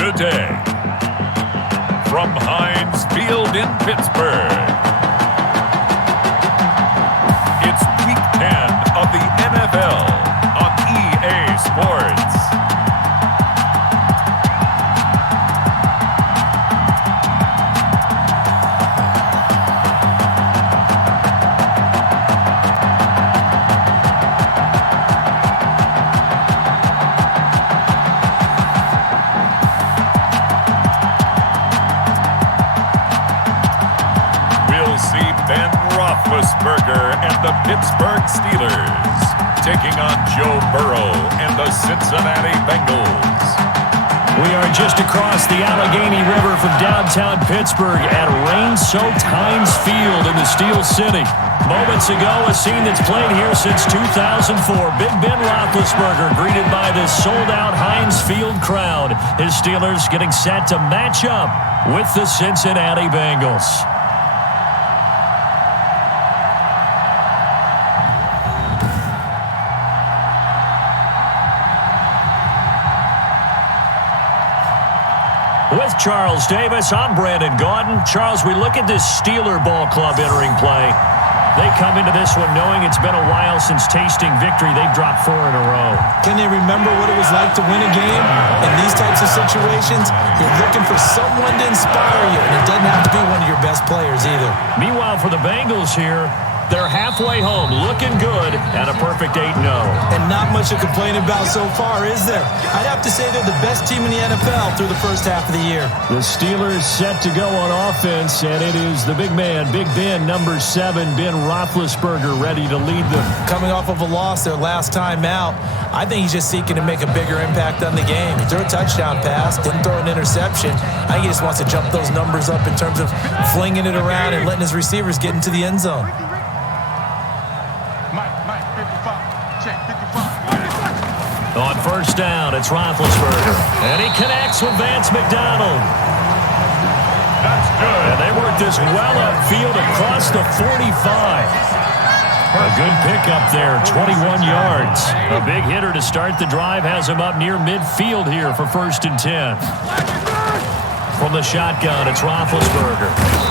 Today, from Heinz Field in Pittsburgh, it's Week 10 of the NFL on EA Sports. And the Pittsburgh Steelers taking on Joe Burrow and the Cincinnati Bengals. We are just across the Allegheny River from downtown Pittsburgh at rain-soaked Heinz Field in the Steel City. Moments ago, a scene that's played here since 2004. Big Ben Roethlisberger greeted by this sold-out Heinz Field crowd. His Steelers getting set to match up with the Cincinnati Bengals. With Charles Davis, I'm Brandon Gaudin. Charles, we look at this Steeler ball club entering play. They come into this one knowing it's been a while since tasting victory. They've dropped 4 in a row. Can they remember what it was like to win a game? In these types of situations, you're looking for someone to inspire you, and it doesn't have to be one of your best players either. Meanwhile, for the Bengals here, they're halfway home, looking good, and a perfect 8-0. And not much to complain about so far, is there? I'd have to say they're the best team in the NFL through the first half of the year. The Steelers set to go on offense, and it is the big man, Big Ben, number 7, Ben Roethlisberger, ready to lead them. Coming off of a loss their last time out, I think he's just seeking to make a bigger impact on the game. He threw a touchdown pass, didn't throw an interception. I think he just wants to jump those numbers up in terms of flinging it around and letting his receivers get into the end zone. On first down, it's Roethlisberger. And he connects with Vance McDonald. That's good. And they work this well upfield across the 45. A good pickup there, 21 yards. A big hitter to start the drive has him up near midfield here for 1st and 10. From the shotgun, it's Roethlisberger.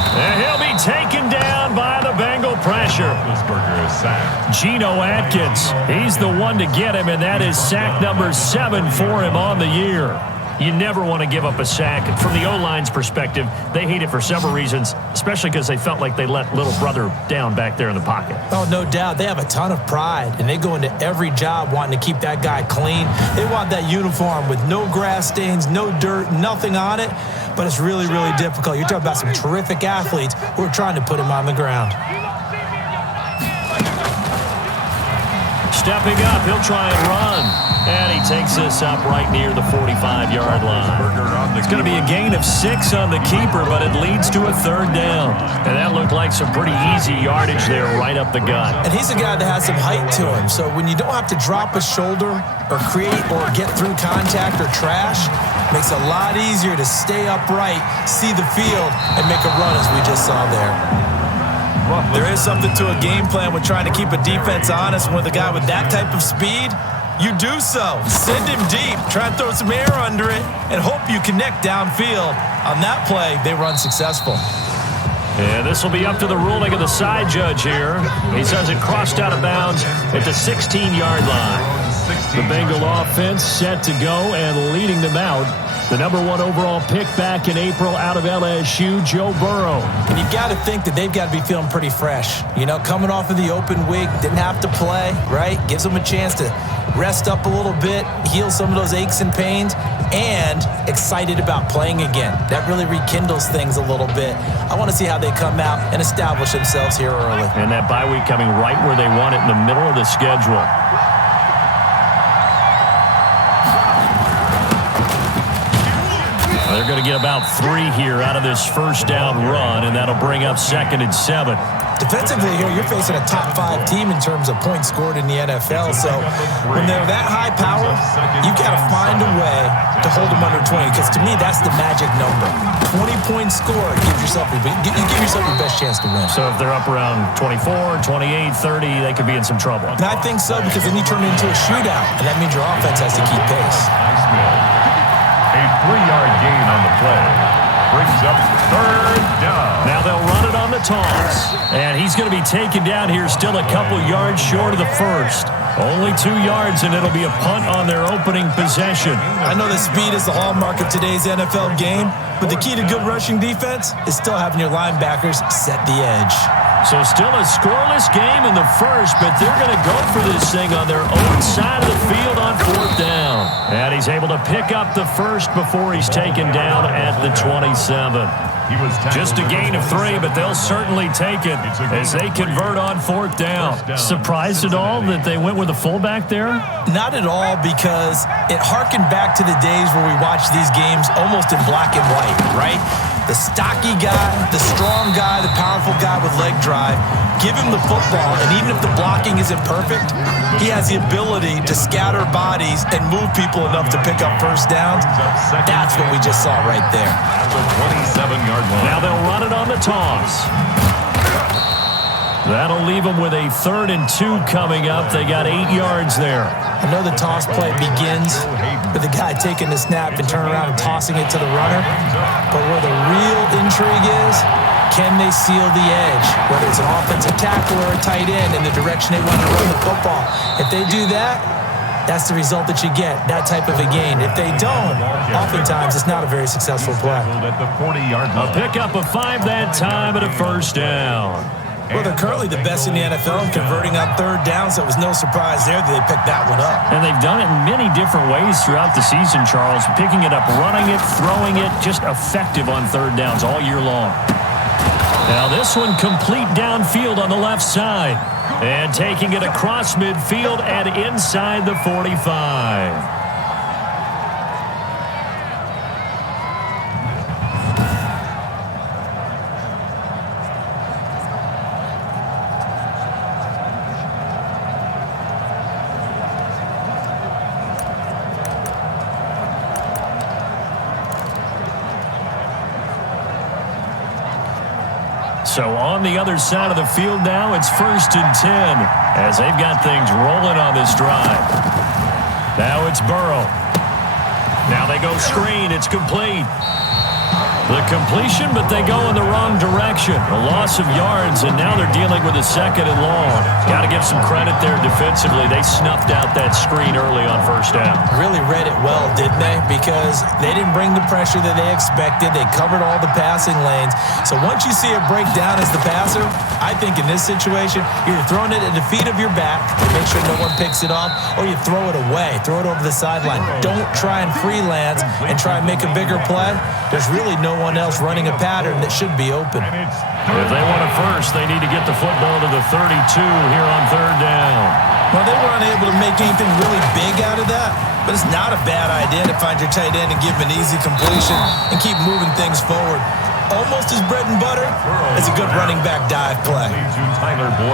And he'll be taken down by the Bengal pressure. Roethlisberger is sacked. Geno Atkins, he's the one to get him, and that is sack number 7 for him on the year. You never want to give up a sack. From the O-line's perspective, they hate it for several reasons, especially because they felt like they let little brother down back there in the pocket. Oh, no doubt. They have a ton of pride, and they go into every job wanting to keep that guy clean. They want that uniform with no grass stains, no dirt, nothing on it, but it's really, really difficult. You're talking about some terrific athletes who are trying to put him on the ground. Stepping up, he'll try and run. And he takes this up right near the 45-yard line. It's going to be a gain of 6 on the keeper, but it leads to a 3rd down. And that looked like some pretty easy yardage there right up the gut. And he's a guy that has some height to him, so when you don't have to drop a shoulder or create or get through contact or trash, makes it a lot easier to stay upright, see the field, and make a run as we just saw there. There is something to a game plan with trying to keep a defense honest with a guy with that type of speed. You do so. Send him deep. Try and throw some air under it and hope you connect downfield. On that play, they run successful. And this will be up to the ruling of the side judge here. He says it crossed out of bounds at the 16-yard line. The Bengal offense set to go and leading them out. The number 1 overall pick back in April out of LSU, Joe Burrow. And you've got to think that they've got to be feeling pretty fresh. You know, coming off of the open week, didn't have to play, right? Gives them a chance to rest up a little bit, heal some of those aches and pains, and excited about playing again. That really rekindles things a little bit. I want to see how they come out and establish themselves here early. And that bye week coming right where they want it in the middle of the schedule. They're going to get about 3 here out of this first down run, and that'll bring up 2nd and 7. Defensively here, you're facing a top 5 team in terms of points scored in the NFL. So when they're that high power, you've got to find a way to hold them under 20, because to me, that's the magic number. 20 points scored, you give yourself your best chance to win. So if they're up around 24, 28, 30, they could be in some trouble. And I think so, because then you turn it into a shootout, and that means your offense has to keep pace. A 3-yard gain on the play. Brings up 3rd down. Now they'll run it on the toss. And he's going to be taken down here, still a couple yards short of the first. Only 2 yards, and it'll be a punt on their opening possession. I know that speed is the hallmark of today's NFL game, but the key to good rushing defense is still having your linebackers set the edge. So still a scoreless game in the first, but they're going to go for this thing on their own side of the field on 4th down. And he's able to pick up the first before he's taken down at the 27. Just a gain of 3, but they'll certainly take it as they convert on 4th down. Surprised at all that they went with a fullback there? Not at all, because it harkened back to the days where we watched these games almost in black and white, right? The stocky guy, the strong guy, the powerful guy with leg drive. Give him the football, and even if the blocking isn't perfect, he has the ability to scatter bodies and move people enough to pick up first downs. That's what we just saw right there. The 27-yard line. Now they'll run it on the toss. That'll leave them with a 3rd and 2 coming up. They got 8 yards there. I know the toss play begins with the guy taking the snap and turning around and tossing it to the runner. But where the real intrigue is, can they seal the edge? Whether it's an offensive tackle or a tight end in the direction they want to run the football. If they do that, that's the result that you get, that type of a gain. If they don't, oftentimes it's not a very successful play. At the 40-yard line. A pickup of 5 that time and a first down. Well, they're currently the best in the NFL in converting on 3rd down, so it was no surprise there that they picked that one up. And they've done it in many different ways throughout the season, Charles. Picking it up, running it, throwing it, just effective on 3rd downs all year long. Now this one complete downfield on the left side. And taking it across midfield and inside the 45. So on the other side of the field now, it's 1st and 10 as they've got things rolling on this drive. Now it's Burrow. Now they go screen. It's complete. The completion, but they go in the wrong direction. A loss of yards, and now they're dealing with a 2nd and long. Got to give some credit there defensively. They snuffed out that screen early on 1st down. Really read it well, didn't they? Because they didn't bring the pressure that they expected. They covered all the passing lanes. So once you see it break down as the passer, I think in this situation, you're throwing it at the feet of your back, make sure no one picks it off, or you throw it away, throw it over the sideline. Don't try and freelance and try and make a bigger play. There's really no one else running a pattern that should be open. If they want it first, they need to get the football to the 32 here on 3rd down. Well, they were unable to make anything really big out of that, but it's not a bad idea to find your tight end and give him an easy completion and keep moving things forward. Almost as bread and butter as a good running back dive play.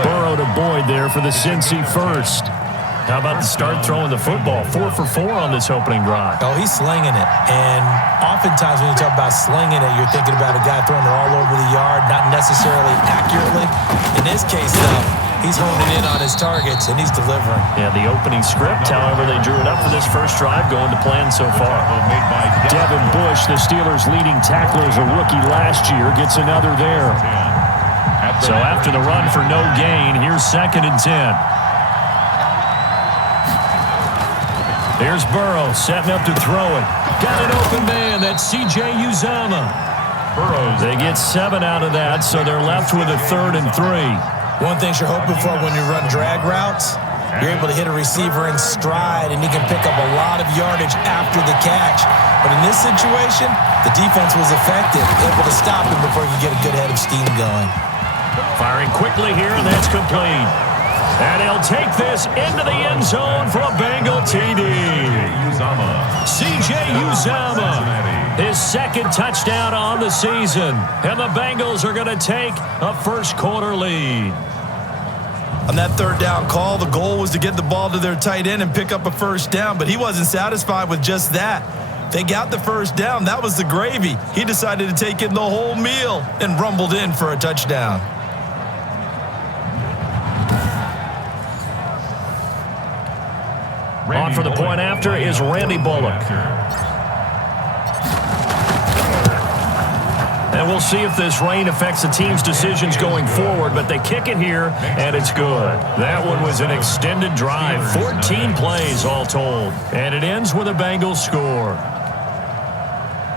Burrow to Boyd there for the Cincy first. How about the start throwing the football? 4 for 4 on this opening drive. Oh, he's slinging it. And oftentimes when you talk about slinging it, you're thinking about a guy throwing it all over the yard, not necessarily accurately. In this case, though, he's honing in on his targets, and he's delivering. Yeah, the opening script, however, they drew it up for this first drive, going to plan so far. Devin Bush, the Steelers' leading tackler as a rookie last year, gets another there. So after the run for no gain, here's 2nd and 10. Here's Burrow setting up to throw it. Got an open man. That's C.J. Uzomah. They get 7 out of that, so they're left with a 3rd and 3. One thing you're hoping for when you run drag routes, you're able to hit a receiver in stride, and he can pick up a lot of yardage after the catch. But in this situation, the defense was effective, able to stop him before he could get a good head of steam going. Firing quickly here, and that's complete. And he'll take this into the end zone for a Bengal TD. C.J. Uzomah, his 2nd touchdown on the season. And the Bengals are going to take a first-quarter lead. On that 3rd down call, the goal was to get the ball to their tight end and pick up a first down, but he wasn't satisfied with just that. They got the first down. That was the gravy. He decided to take in the whole meal and rumbled in for a touchdown. On for the point after is Randy Bullock. And we'll see if this rain affects the team's decisions going forward, but they kick it here, and it's good. That one was an extended drive, 14 plays all told. And it ends with a Bengals score.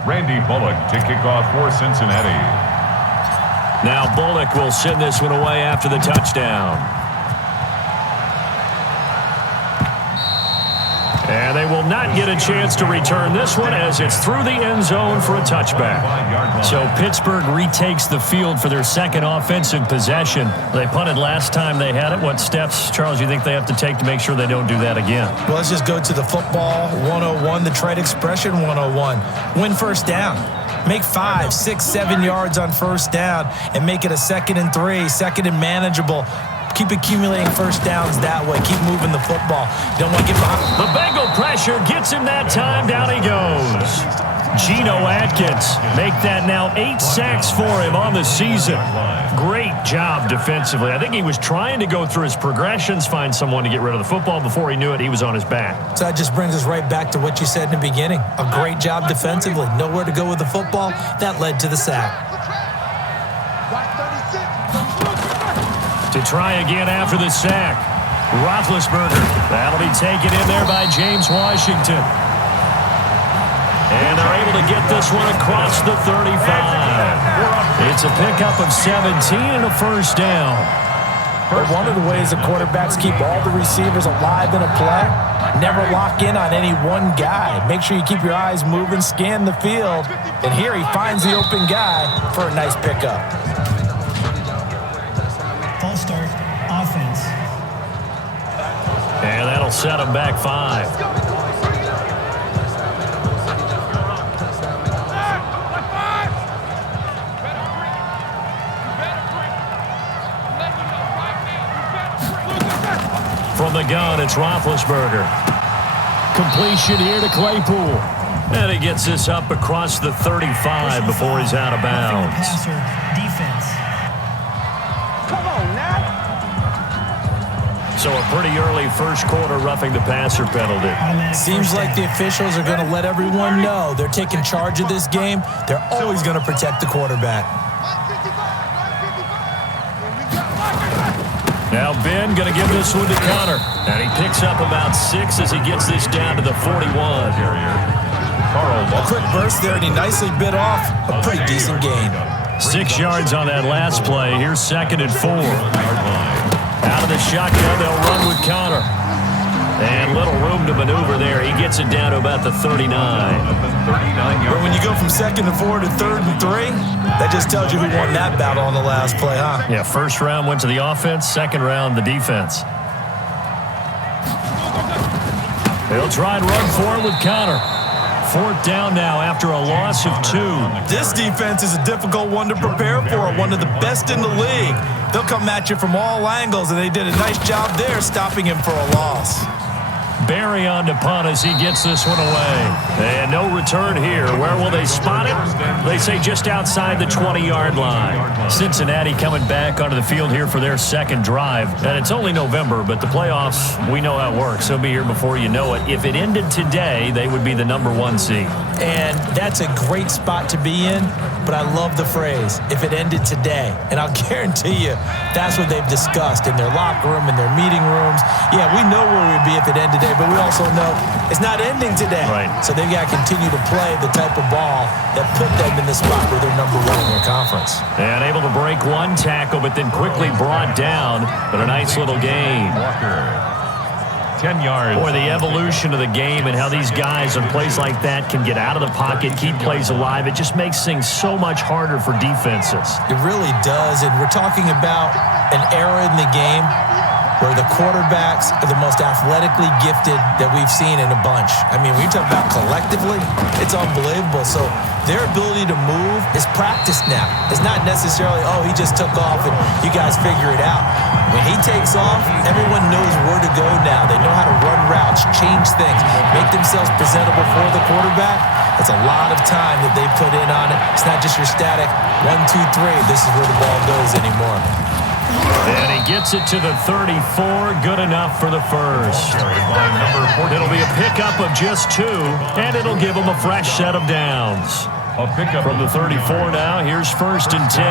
Randy Bullock to kick off for Cincinnati. Now Bullock will send this one away after the touchdown. And they will not get a chance to return this one as it's through the end zone for a touchback. So Pittsburgh retakes the field for their second offensive possession. They punted last time they had it. What steps, Charles, you think they have to take to make sure they don't do that again? Well, let's just go to the football 101, the trade expression 101. Win first down. Make 5, 6, 7 yards on first down and make it a 2nd and 3, 2nd and manageable. Keep accumulating first downs that way. Keep moving the football. Don't want to get behind. The Bengal pressure gets him that time. Down he goes. Geno Atkins make that now 8 sacks for him on the season. Great job defensively. I think he was trying to go through his progressions, find someone to get rid of the football. Before he knew it, he was on his back. So that just brings us right back to what you said in the beginning. A great job defensively. Nowhere to go with the football. That led to the sack. To try again after the sack. Roethlisberger. That'll be taken in there by James Washington. And they're able to get this one across the 35. It's a pickup of 17 and a first down. But one of the ways the quarterbacks keep all the receivers alive in a play, never lock in on any one guy. Make sure you keep your eyes moving, scan the field. And here he finds the open guy for a nice pickup. False start, offense. And that'll set him back 5. From the gun, it's Roethlisberger. Completion here to Claypool. And he gets this up across the 35 before he's out of bounds. Passer, defense. So a pretty early first quarter roughing the passer penalty. Seems like the officials are going to let everyone know they're taking charge of this game. They're always going to protect the quarterback. Now Ben going to give this one to Connor. And he picks up about 6 as he gets this down to the 41. A quick burst there, and he nicely bit off a pretty decent gain. 6 yards on that last play. Here's 2nd and 4. Out of the shotgun, they'll run with Connor. And little room to maneuver there. He gets it down to about the 39. But when you go from 2nd and 4 to 3rd and 3, that just tells you who won that battle on the last play, huh? Yeah, first round went to the offense, second round the defense. They'll try and run for it with Connor. 4th down now after a loss of 2. This defense is a difficult one to prepare for, one of the best in the league. They'll come at you from all angles, and they did a nice job there stopping him for a loss. Barry on to punt as he gets this one away. And no return here. Where will they spot it? They say just outside the 20-yard line. Cincinnati coming back onto the field here for their second drive. And it's only November, but the playoffs, we know how it works. They'll be here before you know it. If it ended today, they would be the #1 seed. And that's a great spot to be in, but I love the phrase, if it ended today. And I'll guarantee you, that's what they've discussed in their locker room, in their meeting rooms. Yeah, we know where we'd be if it ended today, but we also know it's not ending today. Right. So they've got to continue to play the type of ball that put them in the spot where they're #1 in their conference. And able to break one tackle, but then quickly brought down. But a nice little gain. 10 yards. Boy, the evolution of the game and how these guys on plays like that can get out of the pocket, keep plays alive, it just makes things so much harder for defenses. It really does, and we're talking about an era in the game where the quarterbacks are the most athletically gifted that we've seen in a bunch. I mean, when you talk about collectively, it's unbelievable. So their ability to move is practiced now. It's not necessarily, oh, he just took off and you guys figure it out. When he takes off, everyone knows where to go now. They know how to run routes, change things, make themselves presentable for the quarterback. That's a lot of time that they put in on it. It's not just your static 1, 2, 3. This is where the ball goes anymore. And he gets it to the 34. Good enough for the first. It'll be a pickup of just 2, and it'll give him a fresh set of downs. From the 34 now, here's 1st and 10.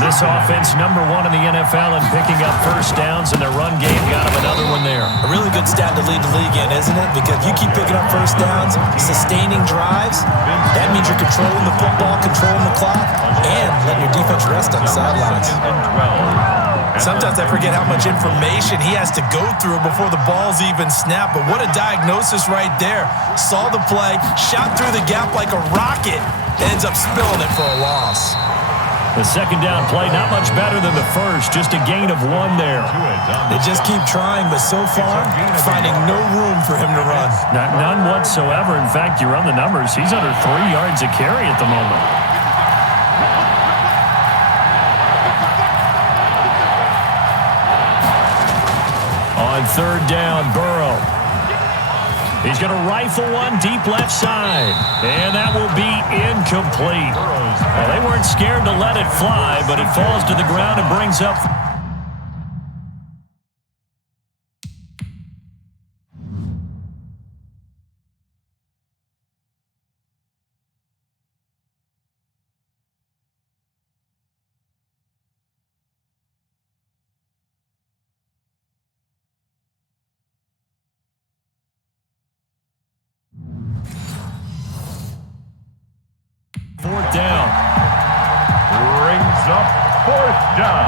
This offense number 1 in the NFL in picking up first downs, and their run game got him another one there. A really good stat to lead the league in, isn't it? Because you keep picking up first downs, sustaining drives. That means you're controlling the football, controlling the clock, and letting your defense rest on the sidelines. Sometimes I forget how much information he has to go through before the ball's even snapped. But what a diagnosis right there. Saw the play, shot through the gap like a rocket, ends up spilling it for a loss. The second down play, not much better than the first, just a gain of 1 there. They just keep trying, but so far, finding no room for him to run. None whatsoever. In fact, you run the numbers, he's under 3 yards a carry at the moment. On 3rd down, Burrow. He's going to rifle one deep left side. And that will be incomplete. Well, they weren't scared to let it fly, but it falls to the ground and brings up.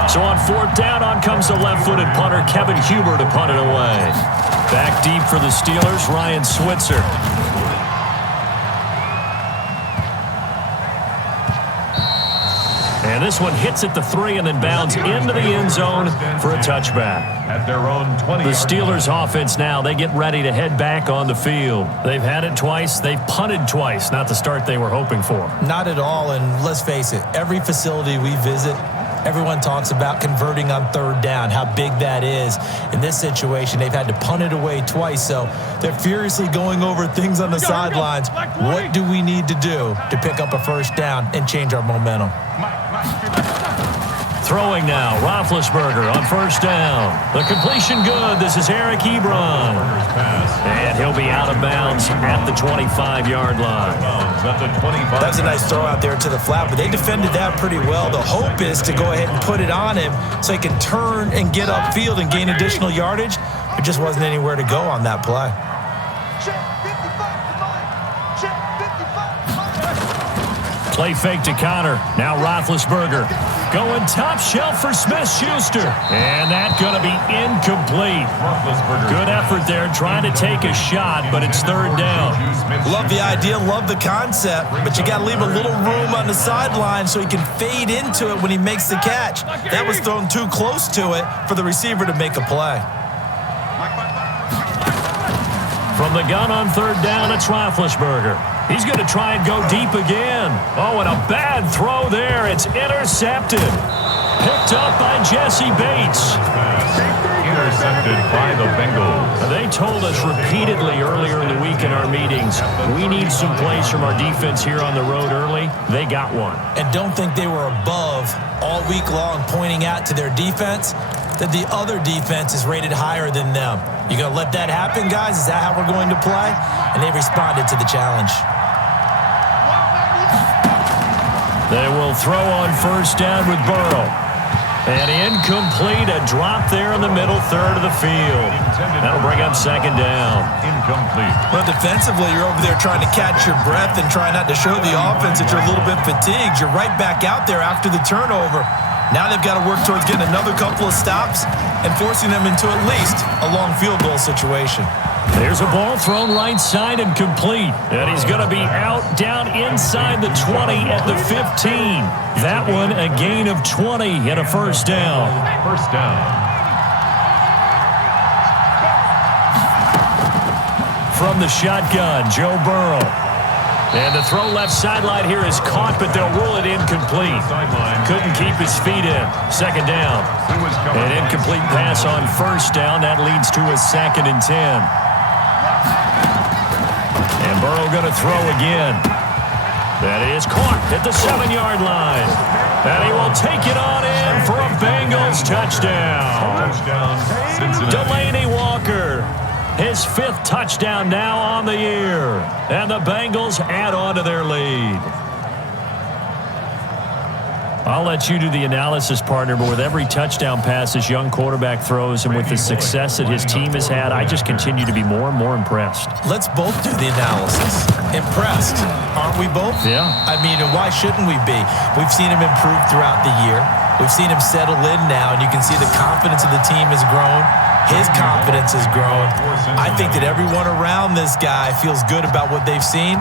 So on 4th down, on comes the left-footed punter, Kevin Huber, to punt it away. Back deep for the Steelers, Ryan Switzer. And this one hits at the 3 and then bounds into the end zone for a touchback. At their own 20. The Steelers offense now, they get ready to head back on the field. They've had it twice. They've punted twice. Not the start they were hoping for. Not at all, and let's face it, every facility we visit, everyone talks about converting on 3rd down, how big that is. In this situation, they've had to punt it away twice, so they're furiously going over things on the sidelines. What do we need to do to pick up a 1st down and change our momentum? Throwing now, Roethlisberger on 1st down. The completion good. This is Eric Ebron. And he'll be out of bounds at the 25-yard line. That's a nice throw out there to the flat, but they defended that pretty well. The hope is to go ahead and put it on him so he can turn and get upfield and gain additional yardage. There just wasn't anywhere to go on that play. Play fake to Connor. Now Roethlisberger going top shelf for Smith-Schuster. And that's going to be incomplete. Good effort there trying to take a shot, but it's 3rd down. Love the idea, love the concept, but you got to leave a little room on the sideline so he can fade into it when he makes the catch. That was thrown too close to it for the receiver to make a play. From the gun on 3rd down, it's Roethlisberger. He's going to try and go deep again. Oh, and a bad throw there. It's intercepted. Picked up by Jesse Bates. Intercepted by the Bengals. They told us repeatedly earlier in the week in our meetings, we need some plays from our defense here on the road early. They got one. And don't think they were above all week long pointing out to their defense that the other defense is rated higher than them. You going to let that happen, guys? Is that how we're going to play? And they responded to the challenge. They will throw on 1st down with Burrow. And incomplete, a drop there in the middle third of the field. That'll bring up 2nd down. Incomplete. Well, defensively, you're over there trying to catch your breath and try not to show the offense that you're a little bit fatigued. You're right back out there after the turnover. Now they've got to work towards getting another couple of stops and forcing them into at least a long field goal situation. There's a ball thrown right side and complete. And he's going to be out down inside the 20 at the 15. That one a gain of 20 and a 1st down. 1st down. From the shotgun, Joe Burrow. And the throw left sideline here is caught, but they'll rule it incomplete. Couldn't keep his feet in. 2nd down. An incomplete pass on 1st down. That leads to a 2nd and 10. And Burrow going to throw again. That is caught at the 7-yard line. And he will take it on in for a Bengals touchdown. Delaney Walker. His 5th touchdown now on the year. And the Bengals add on to their lead. I'll let you do the analysis, partner, but with every touchdown pass this young quarterback throws and with the success that his team has had, I just continue to be more and more impressed. Let's both do the analysis. Impressed, aren't we both? Yeah. I mean, why shouldn't we be? We've seen him improve throughout the year. We've seen him settle in now, and you can see the confidence of the team has grown. His confidence has grown. I think that everyone around this guy feels good about what they've seen,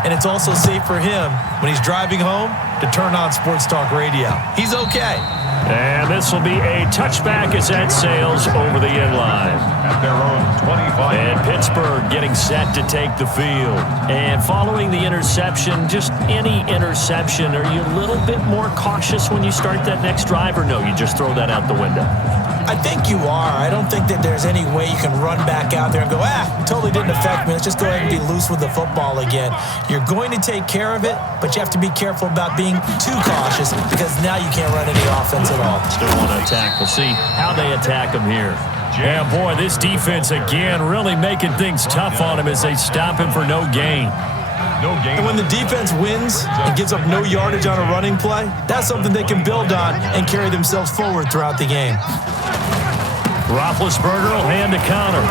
and it's also safe for him when he's driving home to turn on Sports Talk Radio. He's okay. And this will be a touchback as that sails over the end line. At their own 25. And Pittsburgh getting set to take the field. And following the interception, just any interception, are you a little bit more cautious when you start that next drive, or no, you just throw that out the window? I think you are. I don't think that there's any way you can run back out there and go, totally didn't affect me. Let's just go ahead and be loose with the football again. You're going to take care of it, but you have to be careful about being too cautious because now you can't run any offense at all. Still want to attack. We'll see how they attack him here. Yeah, boy, this defense again really making things tough on him as they stop him for no gain. And when the defense wins and gives up no yardage on a running play, that's something they can build on and carry themselves forward throughout the game. Roethlisberger will hand to counter.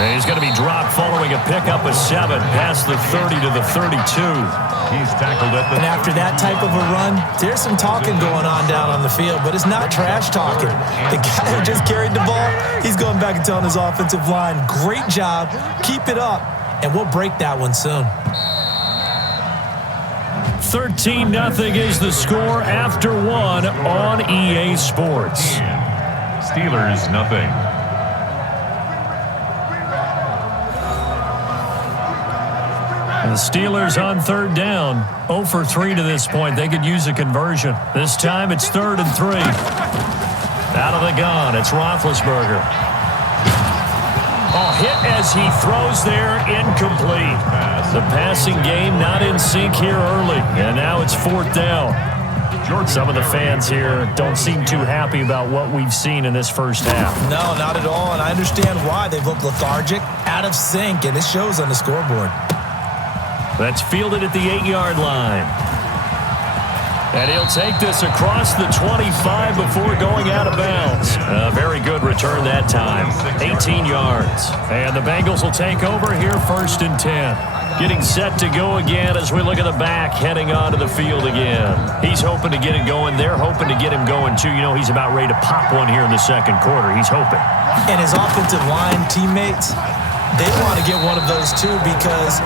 And he's going to be dropped following a pickup of 7 past the 30 to the 32. He's tackled at the... And after that type of a run, there's some talking going on down on the field, but it's not trash talking. The guy who just carried the ball, he's going back and telling his offensive line, great job, keep it up, and we'll break that one soon. 13-0 is the score after 1 on EA Sports. Steelers, nothing. And the Steelers on third down, 0 for 3 to this point. They could use a conversion. This time it's 3rd and 3. Out of the gun, it's Roethlisberger. Oh, hit as he throws there, incomplete. The passing game not in sync here early, and now it's 4th down. Some of the fans here don't seem too happy about what we've seen in this first half. No, not at all, and I understand why. They've looked lethargic, out of sync, and it shows on the scoreboard. That's fielded at the 8-yard line. And he'll take this across the 25 before going out of bounds. A very good return that time, 18 yards. And the Bengals will take over here 1st and 10. Getting set to go again as we look at the back heading onto the field again. He's hoping to get it going. They're hoping to get him going, too. You know, he's about ready to pop one here in the second quarter. He's hoping. And his offensive line teammates, they want to get one of those, too, because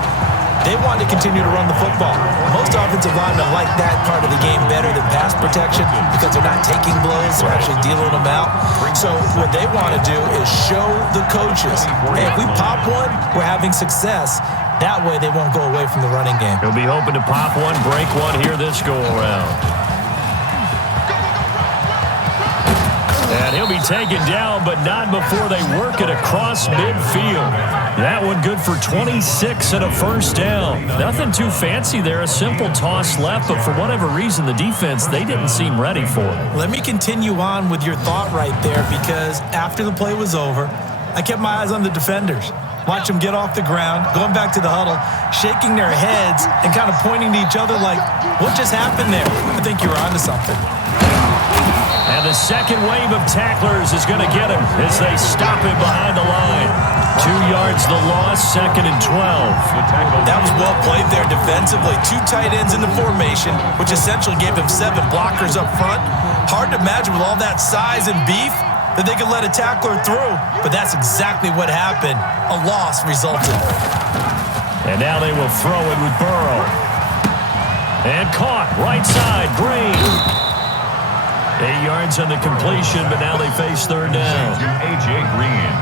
they want to continue to run the football. Most offensive linemen like that part of the game better than pass protection because they're not taking blows, they're actually dealing them out. So what they want to do is show the coaches, hey, if we pop one, we're having success. That way they won't go away from the running game. He'll be hoping to pop one, break one here this go-around. And he'll be taken down, but not before they work it across midfield. That one good for 26 and a 1st down. Nothing too fancy there, a simple toss left, but for whatever reason, the defense, they didn't seem ready for it. Let me continue on with your thought right there, because after the play was over, I kept my eyes on the defenders. Watch them get off the ground, going back to the huddle, shaking their heads and kind of pointing to each other like, what just happened there? I think you're onto something. And the second wave of tacklers is going to get him as they stop him behind the line. 2 yards the loss, 2nd and 12. That was well played there defensively. 2 tight ends in the formation, which essentially gave him 7 blockers up front. Hard to imagine with all that size and beef that they could let a tackler through, but that's exactly what happened. A loss resulted. And now they will throw it with Burrow. And caught, right side, Green. 8 yards on the completion, but now they face 3rd down. A.J. Green.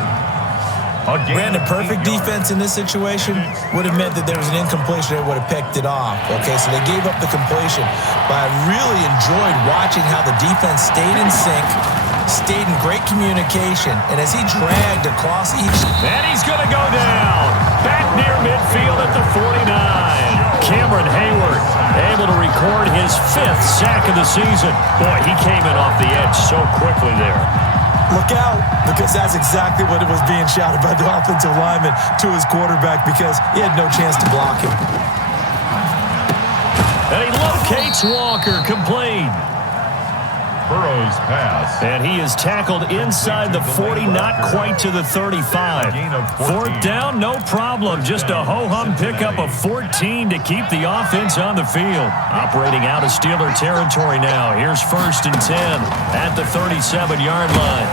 Brandon, perfect defense in this situation would have meant that there was an incompletion. They would have picked it off. Okay, so they gave up the completion. But I really enjoyed watching how the defense stayed in sync, stayed in great communication, and as he dragged across each... And he's going to go down. Back near midfield at the 49. Cameron Hayward able to record his 5th sack of the season. Boy, he came in off the edge so quickly there. Look out, because that's exactly what it was being shouted by the offensive lineman to his quarterback because he had no chance to block him. And he locates Walker, complete. Burrow's pass. And he is tackled inside the 40, not quite to the 35. Fourth down, no problem. Just a ho-hum pickup of 14 to keep the offense on the field. Operating out of Steeler territory now. Here's 1st and 10 at the 37-yard line.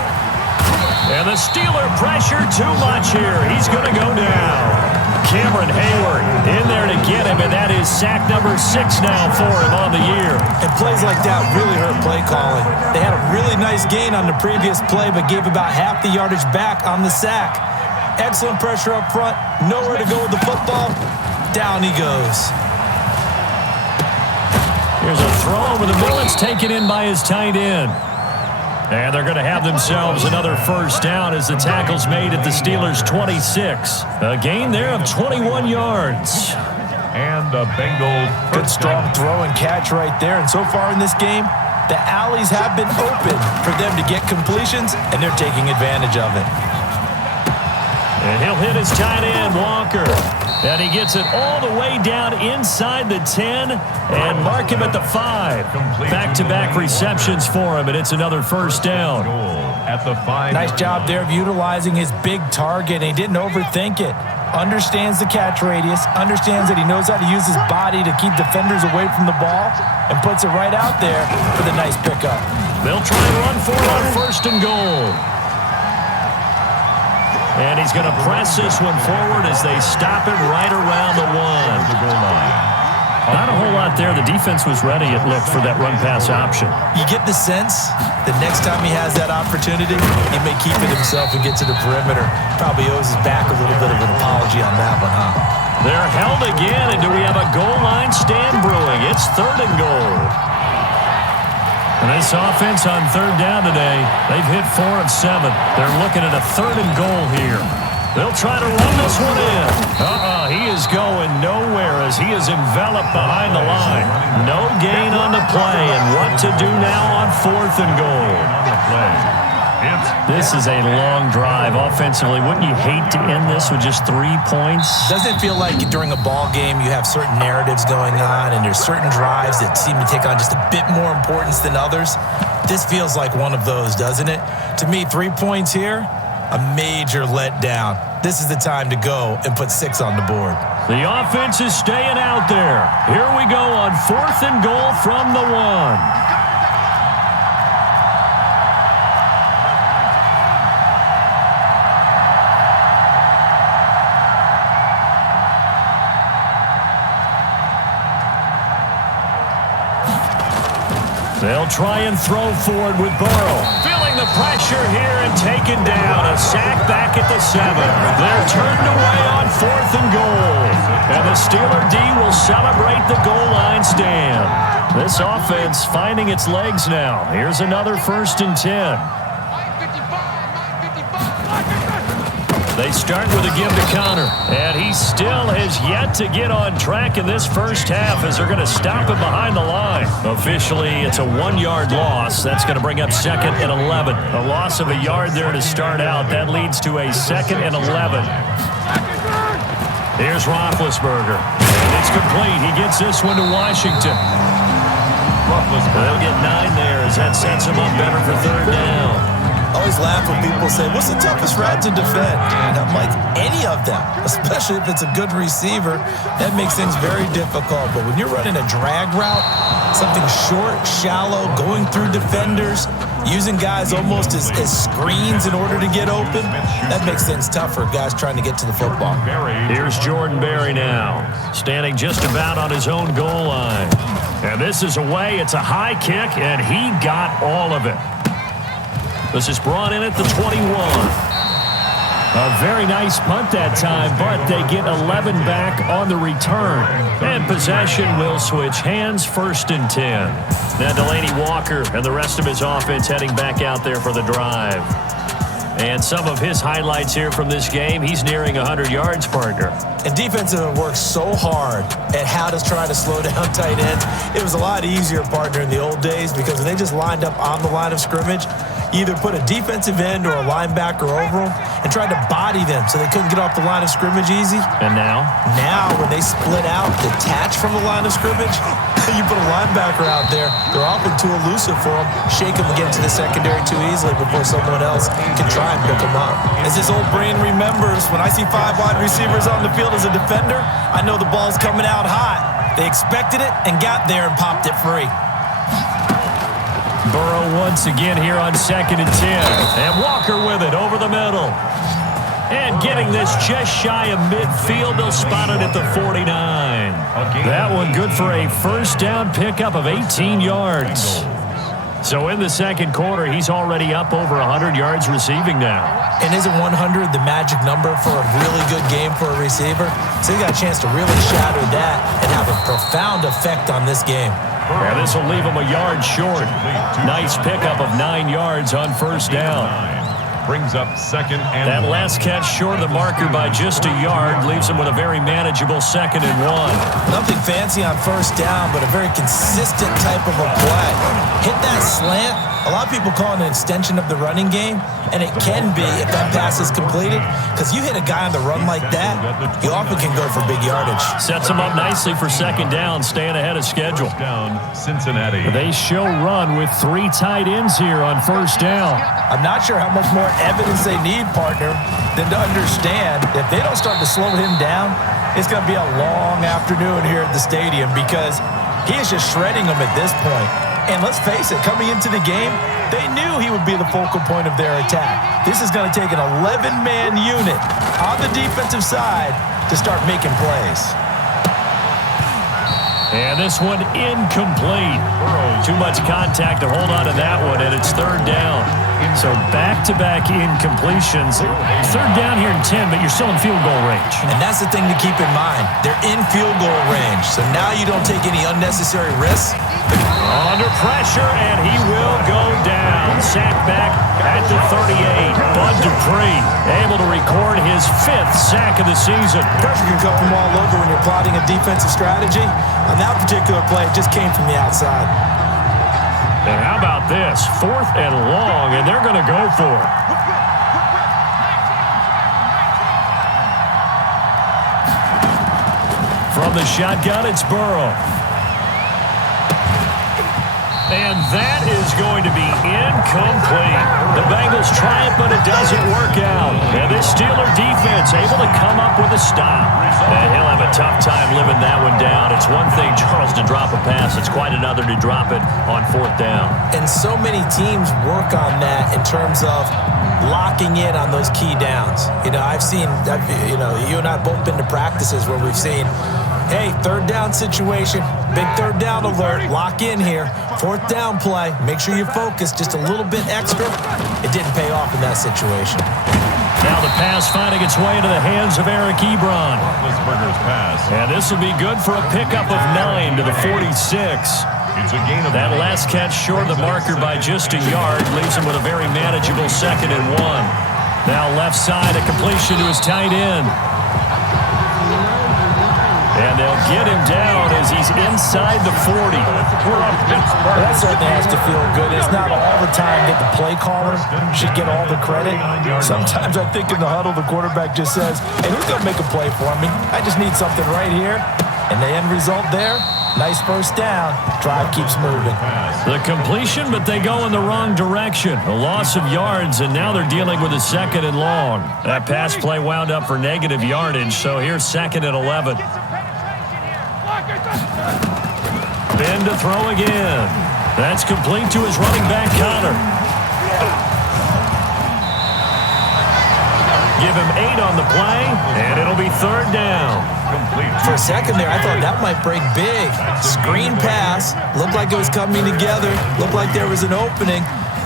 And the Steeler pressure too much here. He's going to go down. Cameron Hayward in there to get him, and that is sack number 6 now for him on the year. And plays like that really hurt play calling. They had a really nice gain on the previous play, but gave about half the yardage back on the sack. Excellent pressure up front. Nowhere to go with the football. Down he goes. Here's a throw over the middle. It's taken in by his tight end. And they're going to have themselves another first down as the tackle's made at the Steelers' 26. A gain there of 21 yards. And a Bengal Good strong throw and catch right there. And so far in this game, the alleys have been open for them to get completions, and they're taking advantage of it. And he'll hit his tight end, Walker. And he gets it all the way down inside the 10 and mark him at the 5. Back-to-back receptions for him, and it's another first down. At the 5. Nice job there of utilizing his big target, and he didn't overthink it. Understands the catch radius, understands that he knows how to use his body to keep defenders away from the ball, and puts it right out there for the nice pickup. They'll try and run for it on 1st and goal. And he's going to press this one forward as they stop it right around the 1. Not a whole lot there. The defense was ready, it looked, for that run-pass option. You get the sense that next time he has that opportunity, he may keep it himself and get to the perimeter. Probably owes his back a little bit of an apology on that one, huh? They're held again, and do we have a goal line stand brewing? It's 3rd and goal. And this offense on 3rd down today, they've hit 4 of 7. They're looking at a 3rd and goal here. They'll try to run this one in. He is going nowhere as he is enveloped behind the line. No gain on the play, and what to do now on 4th and goal. This is a long drive offensively. Wouldn't you hate to end this with just 3 points? Doesn't it feel like during a ball game you have certain narratives going on and there's certain drives that seem to take on just a bit more importance than others? This feels like one of those, doesn't it? To me, 3 points here, a major letdown. This is the time to go and put 6 on the board. The offense is staying out there. Here we go on 4th and goal from the 1. They'll try and throw forward with Burrow. Feeling the pressure here and taken down. A sack back at the 7. They're turned away on 4th and goal. And the Steeler D will celebrate the goal line stand. This offense finding its legs now. Here's another 1st and 10. They start with a give to Connor, and he still has yet to get on track in this first half as they're going to stop him behind the line. Officially, it's a 1-yard loss. That's going to bring up 2nd and 11. A loss of a yard there to start out. That leads to a 2nd and 11. Here's Roethlisberger, and it's complete. He gets this one to Washington. They'll get 9 there as that sets him up better for 3rd down. I always laugh when people say, what's the toughest route to defend? And I'm like, any of them, especially if it's a good receiver. That makes things very difficult. But when you're running a drag route, something short, shallow, going through defenders, using guys almost as screens in order to get open, that makes things tougher, guys trying to get to the football. Here's Jordan Berry now, standing just about on his own goal line. And this is away. It's a high kick, and he got all of it. This is brought in at the 21. A very nice punt that time, but they get 11 back on the return. And possession will switch hands, 1st and 10. Now Delaney Walker and the rest of his offense heading back out there for the drive. And some of his highlights here from this game, he's nearing 100 yards, partner. And defensive have worked so hard at how to try to slow down tight ends. It was a lot easier, partner, in the old days because when they just lined up on the line of scrimmage, either put a defensive end or a linebacker over them and tried to body them so they couldn't get off the line of scrimmage easy. And now? Now, when they split out, detach from the line of scrimmage, you put a linebacker out there, they're often too elusive for them. Shake them and get into the secondary too easily before someone else can try and pick them up. As this old brain remembers, when I see 5 wide receivers on the field as a defender, I know the ball's coming out hot. They expected it and got there and popped it free. Burrow once again here on 2nd and 10. And Walker with it over the middle. And getting this just shy of midfield, they'll spot it at the 49. That one good for a first down pickup of 18 yards. So in the second quarter, he's already up over 100 yards receiving now. And isn't 100 the magic number for a really good game for a receiver? So he got a chance to really shatter that and have a profound effect on this game. Yeah, this will leave him a yard short. Nice pickup of 9 yards on first down. Brings up 2nd and that last catch short of the marker by just a yard leaves him with a very manageable 2nd and 1. Nothing fancy on first down, but a very consistent type of a play. Hit that slant. A lot of people call it an extension of the running game, and it can be if that pass is completed, because you hit a guy on the run like that, you often can go for big yardage. Sets him up nicely for 2nd down, staying ahead of schedule. Down Cincinnati. They show run with 3 tight ends here on first down. I'm not sure how much more evidence they need, partner, than to understand if they don't start to slow him down, it's going to be a long afternoon here at the stadium because he is just shredding them at this point. And let's face it, coming into the game, they knew he would be the focal point of their attack. This is going to take an 11-man unit on the defensive side to start making plays. And this one incomplete. Too much contact to hold on to that one, and it's 3rd down. So back-to-back incompletions. 3rd down here in 10, but you're still in field goal range. And that's the thing to keep in mind. They're in field goal range, so now you don't take any unnecessary risks. Under pressure, and he will go down. Sacked back at the 38. Bud Dupree able to record his 5th sack of the season. Pressure can come from all over when you're plotting a defensive strategy. On that particular play, it just came from the outside. And how about this? 4th and long, and they're going to go for it. From the shotgun, it's Burrow. And that is going to be incomplete. The Bengals try it, but it doesn't work out. And this Steeler defense able to come up with a stop. And he'll have a tough time living that one down. It's one thing, Charles, to drop a pass. It's quite another to drop it on 4th down. And so many teams work on that in terms of locking in on those key downs. You know, you and I have both been to practices where we've seen, hey, 3rd down situation, big 3rd down alert, lock in here. 4th down play, make sure you focus just a little bit extra. It didn't pay off in that situation. Now the pass finding its way into the hands of Eric Ebron. And this will be good for a pickup of 9 to the 46. It's a gain of that last catch short of the marker by just a yard leaves him with a very manageable 2nd and 1. Now left side, a completion to his tight end. And they'll get him down as he's inside the 40. That certainly has to feel good. It's not all the time that the play caller should get all the credit. Sometimes I think in the huddle, the quarterback just says, hey, who's going to make a play for me? I just need something right here. And the end result there, nice first down. Drive keeps moving. The completion, but they go in the wrong direction. A loss of yards, and now they're dealing with a 2nd and long. That pass play wound up for negative yardage, so here's 2nd and 11. Ben to throw again. That's complete to his running back, Connor. Give him 8 on the play, and it'll be 3rd down. For a second there, I thought that might break big. Screen pass. Looked like it was coming together. Looked like there was an opening.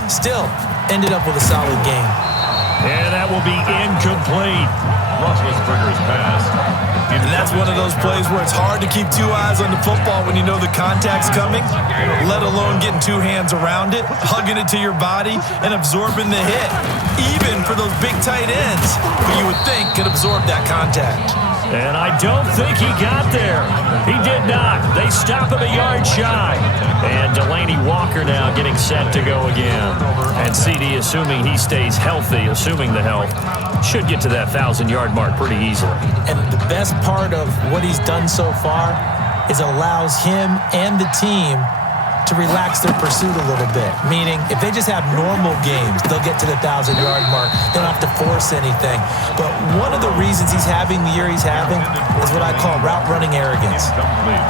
Still, ended up with a solid game. And that will be incomplete. Roethlisberger's pass. And that's one of those plays where it's hard to keep 2 eyes on the football when you know the contact's coming, let alone getting 2 hands around it, hugging it to your body, and absorbing the hit, even for those big tight ends who you would think could absorb that contact. And I don't think he got there. He did not. They stop him a yard shy. And Delaney Walker now getting set to go again. And CD, assuming he stays healthy, assuming the health, should get to that 1,000-yard mark pretty easily. And the best part of what he's done so far is it allows him and the team to relax their pursuit a little bit. Meaning, if they just have normal games, they'll get to the 1,000-yard mark. They don't have to force anything. But one of the reasons he's having the year he's having is what I call route-running arrogance.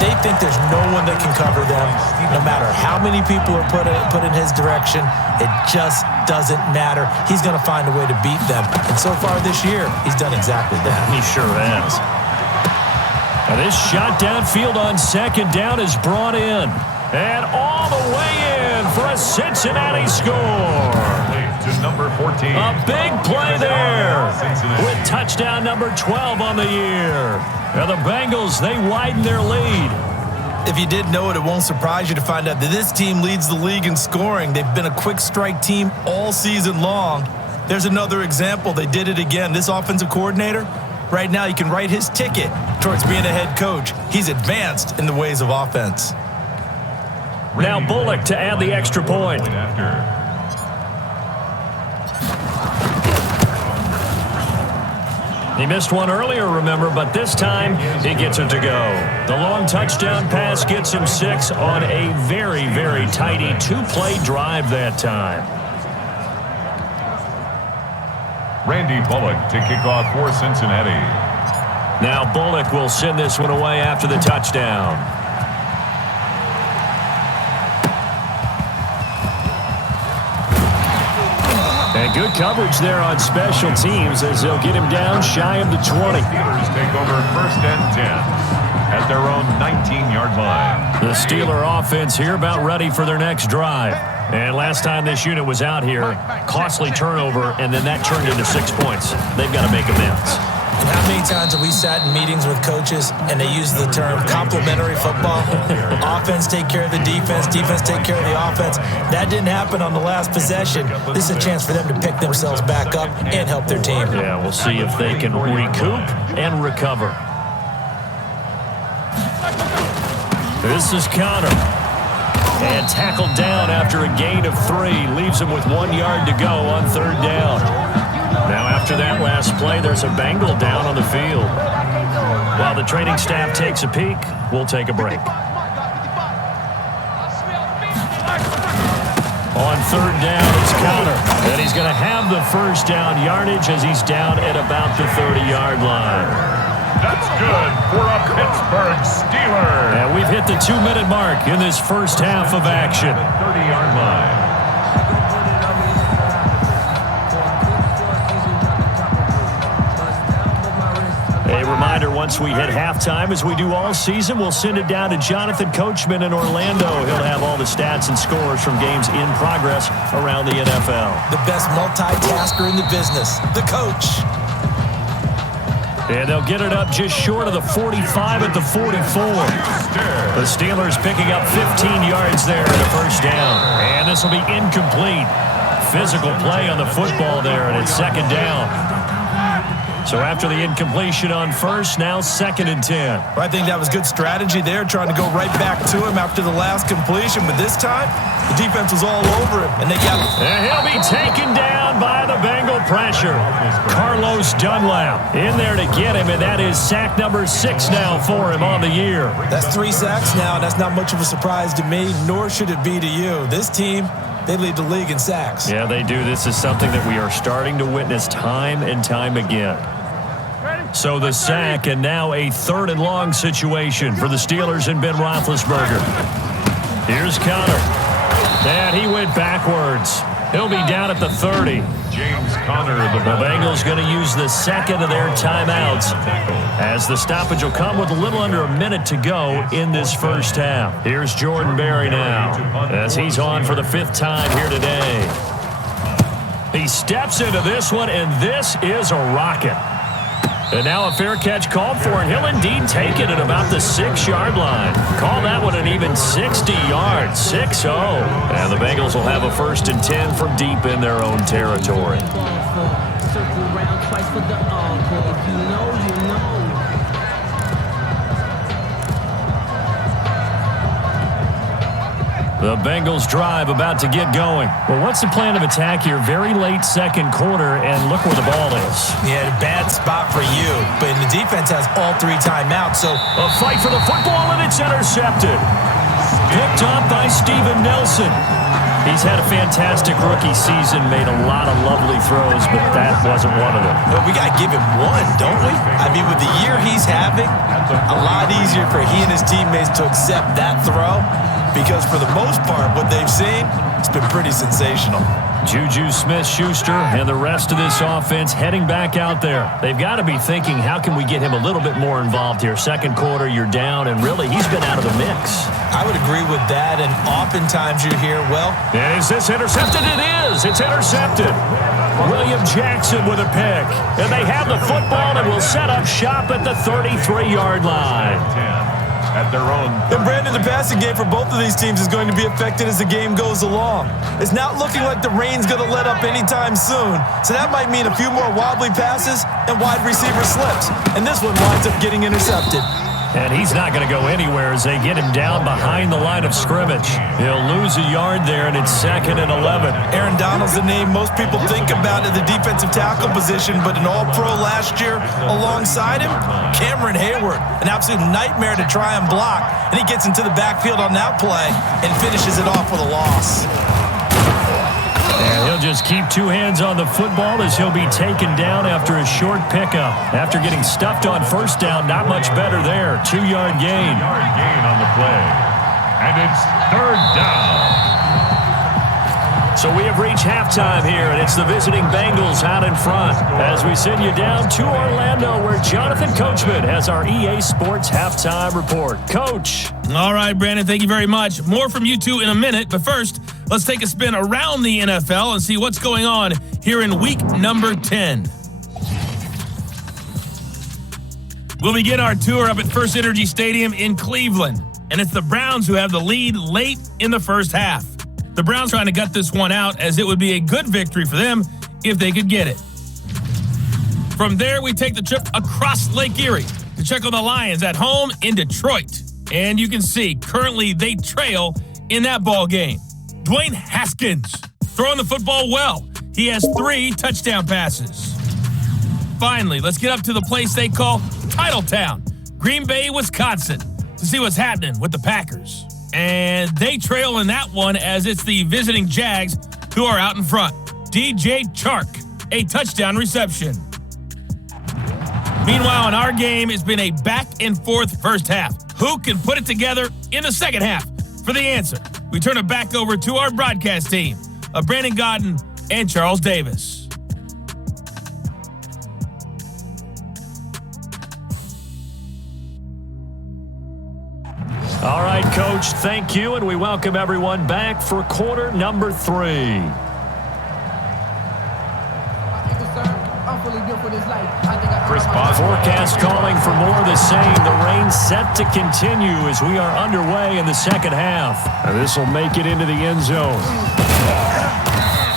They think there's no one that can cover them. No matter how many people are put in his direction, it just doesn't matter. He's going to find a way to beat them. And so far this year, he's done exactly that. He sure has. Now this shot downfield on second down is brought in. And all the way in for a Cincinnati score. To number 14. A big play there with touchdown number 12 on the year. Now the Bengals, they widen their lead. If you didn't know it, it won't surprise you to find out that this team leads the league in scoring. They've been a quick strike team all season long. There's another example. They did it again. This offensive coordinator, right now you can write his ticket towards being a head coach. He's advanced in the ways of offense. Now Bullock to add the extra point. He missed one earlier, remember, but this time he gets it to go. The long touchdown pass gets him 6 on a very, very tidy 2-play drive that time. Randy Bullock to kick off for Cincinnati. Now Bullock will send this one away after the touchdown. And good coverage there on special teams as they'll get him down shy of the 20. Steelers take over 1st and 10 at their own 19-yard line. The Steeler offense here about ready for their next drive. And last time this unit was out here, costly turnover, and then that turned into 6 points. They've got to make amends. And how many times have we sat in meetings with coaches and they use the term complementary football? Offense take care of the defense, defense take care of the offense. That didn't happen on the last possession. This is a chance for them to pick themselves back up and help their team. Yeah, we'll see if they can recoup and recover. This is Connor. And tackled down after a gain of 3. Leaves him with 1 yard to go on 3rd down. Now after that last play, there's a Bengal down on the field. While the training staff takes a peek, we'll take a break. On 3rd down, it's Connor. And he's going to have the 1st down yardage as he's down at about the 30-yard line. That's good for a Pittsburgh Steelers. And we've hit the 2-minute mark in this first half of action. 30-yard line. A reminder, once we hit halftime, as we do all season, we'll send it down to Jonathan Coachman in Orlando. He'll have all the stats and scores from games in progress around the NFL. The best multitasker in the business, the coach. And they'll get it up just short of the 45 at the 44. The Steelers picking up 15 yards there in the 1st down. And this will be incomplete. Physical play on the football there, and it's 2nd down. So after the incompletion on 1st, now 2nd and 10. Well, I think that was good strategy there, trying to go right back to him after the last completion. But this time, the defense was all over him, and they got him. And he'll be taken down by the Bengal pressure. Carlos Dunlap in there to get him, and that is sack number 6 now for him on the year. That's 3 sacks now, and that's not much of a surprise to me, nor should it be to you. This team, they lead the league in sacks. Yeah, they do. This is something that we are starting to witness time and time again. So the sack, and now a 3rd and long situation for the Steelers and Ben Roethlisberger. Here's Connor. And he went backwards. He'll be down at the 30. James Conner, the Bengals going to use the 2nd of their timeouts as the stoppage will come with a little under a minute to go in this 1st half. Here's Jordan Berry now as he's on for the 5th time here today. He steps into this one, and this is a rocket. And now a fair catch called for, and he'll indeed take it at about the 6-yard line. Call that one an even 60 yards, 6-0. And the Bengals will have a 1st and 10 from deep in their own territory. The Bengals drive about to get going. Well, what's the plan of attack here? Very late second quarter, and look where the ball is. Yeah, a bad spot for you, but the defense has all 3 timeouts, so a fight for the football, and it's intercepted. Picked up by Steven Nelson. He's had a fantastic rookie season, made a lot of lovely throws, but that wasn't one of them. Well, we got to give him one, don't we? I mean, with the year he's having, a lot easier for he and his teammates to accept that throw because for the most part, what they've seen, it's been pretty sensational. Juju Smith-Schuster and the rest of this offense heading back out there. They've got to be thinking, how can we get him a little bit more involved here? Second quarter, you're down, and really, he's been out of the mix. I would agree with that, and oftentimes you hear, well... Is this intercepted? It is. It's intercepted. William Jackson with a pick. And they have the football and will set up shop at the 33-yard line. At their own. And Brandon, the passing game for both of these teams is going to be affected as the game goes along. It's not looking like the rain's going to let up anytime soon, so that might mean a few more wobbly passes and wide receiver slips. And this one winds up getting intercepted. And he's not going to go anywhere as they get him down behind the line of scrimmage. He'll lose a yard there, and it's 2nd and 11. Aaron Donald's the name most people think about at the defensive tackle position, but an all-pro last year alongside him, Cameron Hayward, an absolute nightmare to try and block. And he gets into the backfield on that play and finishes it off with a loss. And he'll just keep 2 hands on the football as he'll be taken down after a short pickup. After getting stuffed on first down, not much better there. 2-yard gain. 2-yard gain on the play. And it's 3rd down. So we have reached halftime here, and it's the visiting Bengals out in front. As we send you down to Orlando, where Jonathan Coachman has our EA Sports halftime report. Coach. All right, Brandon, thank you very much. More from you two in a minute, but first, let's take a spin around the NFL and see what's going on here in week number 10. We'll begin our tour up at First Energy Stadium in Cleveland, and it's the Browns who have the lead late in the first half. The Browns trying to gut this one out as it would be a good victory for them if they could get it. From there, we take the trip across Lake Erie to check on the Lions at home in Detroit. And you can see, currently they trail in that ball game. Dwayne Haskins throwing the football well. He has 3 touchdown passes. Finally, let's get up to the place they call Titletown, Green Bay, Wisconsin, to see what's happening with the Packers. And they trail in that one as it's the visiting Jags who are out in front. DJ Chark, a touchdown reception. Meanwhile, in our game, it's been a back-and-forth first half. Who can put it together in the second half? For the answer, we turn it back over to our broadcast team of Brandon Godden and Charles Davis. All right, Coach, thank you, and we welcome everyone back for quarter number 3. Forecast calling for more of the same. The rain set to continue as we are underway in the second half. And this will make it into the end zone.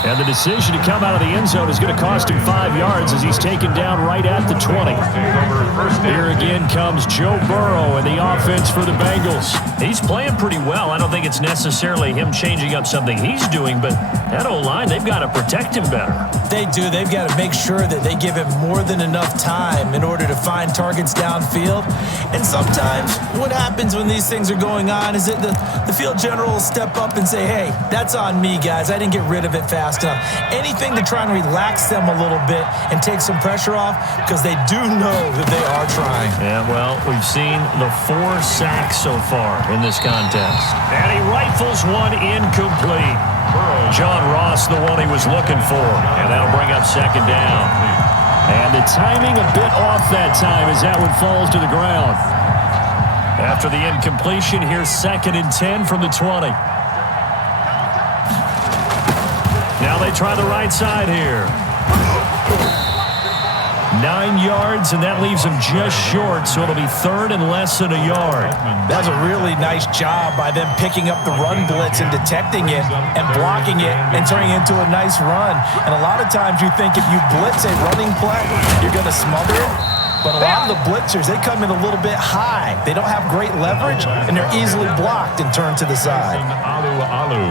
And the decision to come out of the end zone is going to cost him 5 yards as he's taken down right at the 20. Here again comes Joe Burrow and the offense for the Bengals. He's playing pretty well. I don't think it's necessarily him changing up something he's doing, but that O-line, they've got to protect him better. They do. They've got to make sure that they give him more than enough time in order to find targets downfield. And sometimes what happens when these things are going on is that the field general will step up and say, hey, that's on me, guys. I didn't get rid of it fast enough. Anything to try and relax them a little bit and take some pressure off because they do know that they are trying. Yeah, well, we've seen the 4 sacks so far in this contest. And he rifles one incomplete. John Ross, the one he was looking for. And that'll bring up second down. And the timing a bit off that time as that one falls to the ground. After the incompletion, here's 2nd and 10 from the 20. Now they try the right side here. 9 yards, and that leaves him just short, so it'll be 3rd and less than a yard. That's a really nice job by them picking up the run blitz and detecting it and blocking it and turning it into a nice run. And a lot of times you think if you blitz a running play, you're going to smother it. But a lot of the blitzers, they come in a little bit high. They don't have great leverage, and they're easily blocked and turned to the side.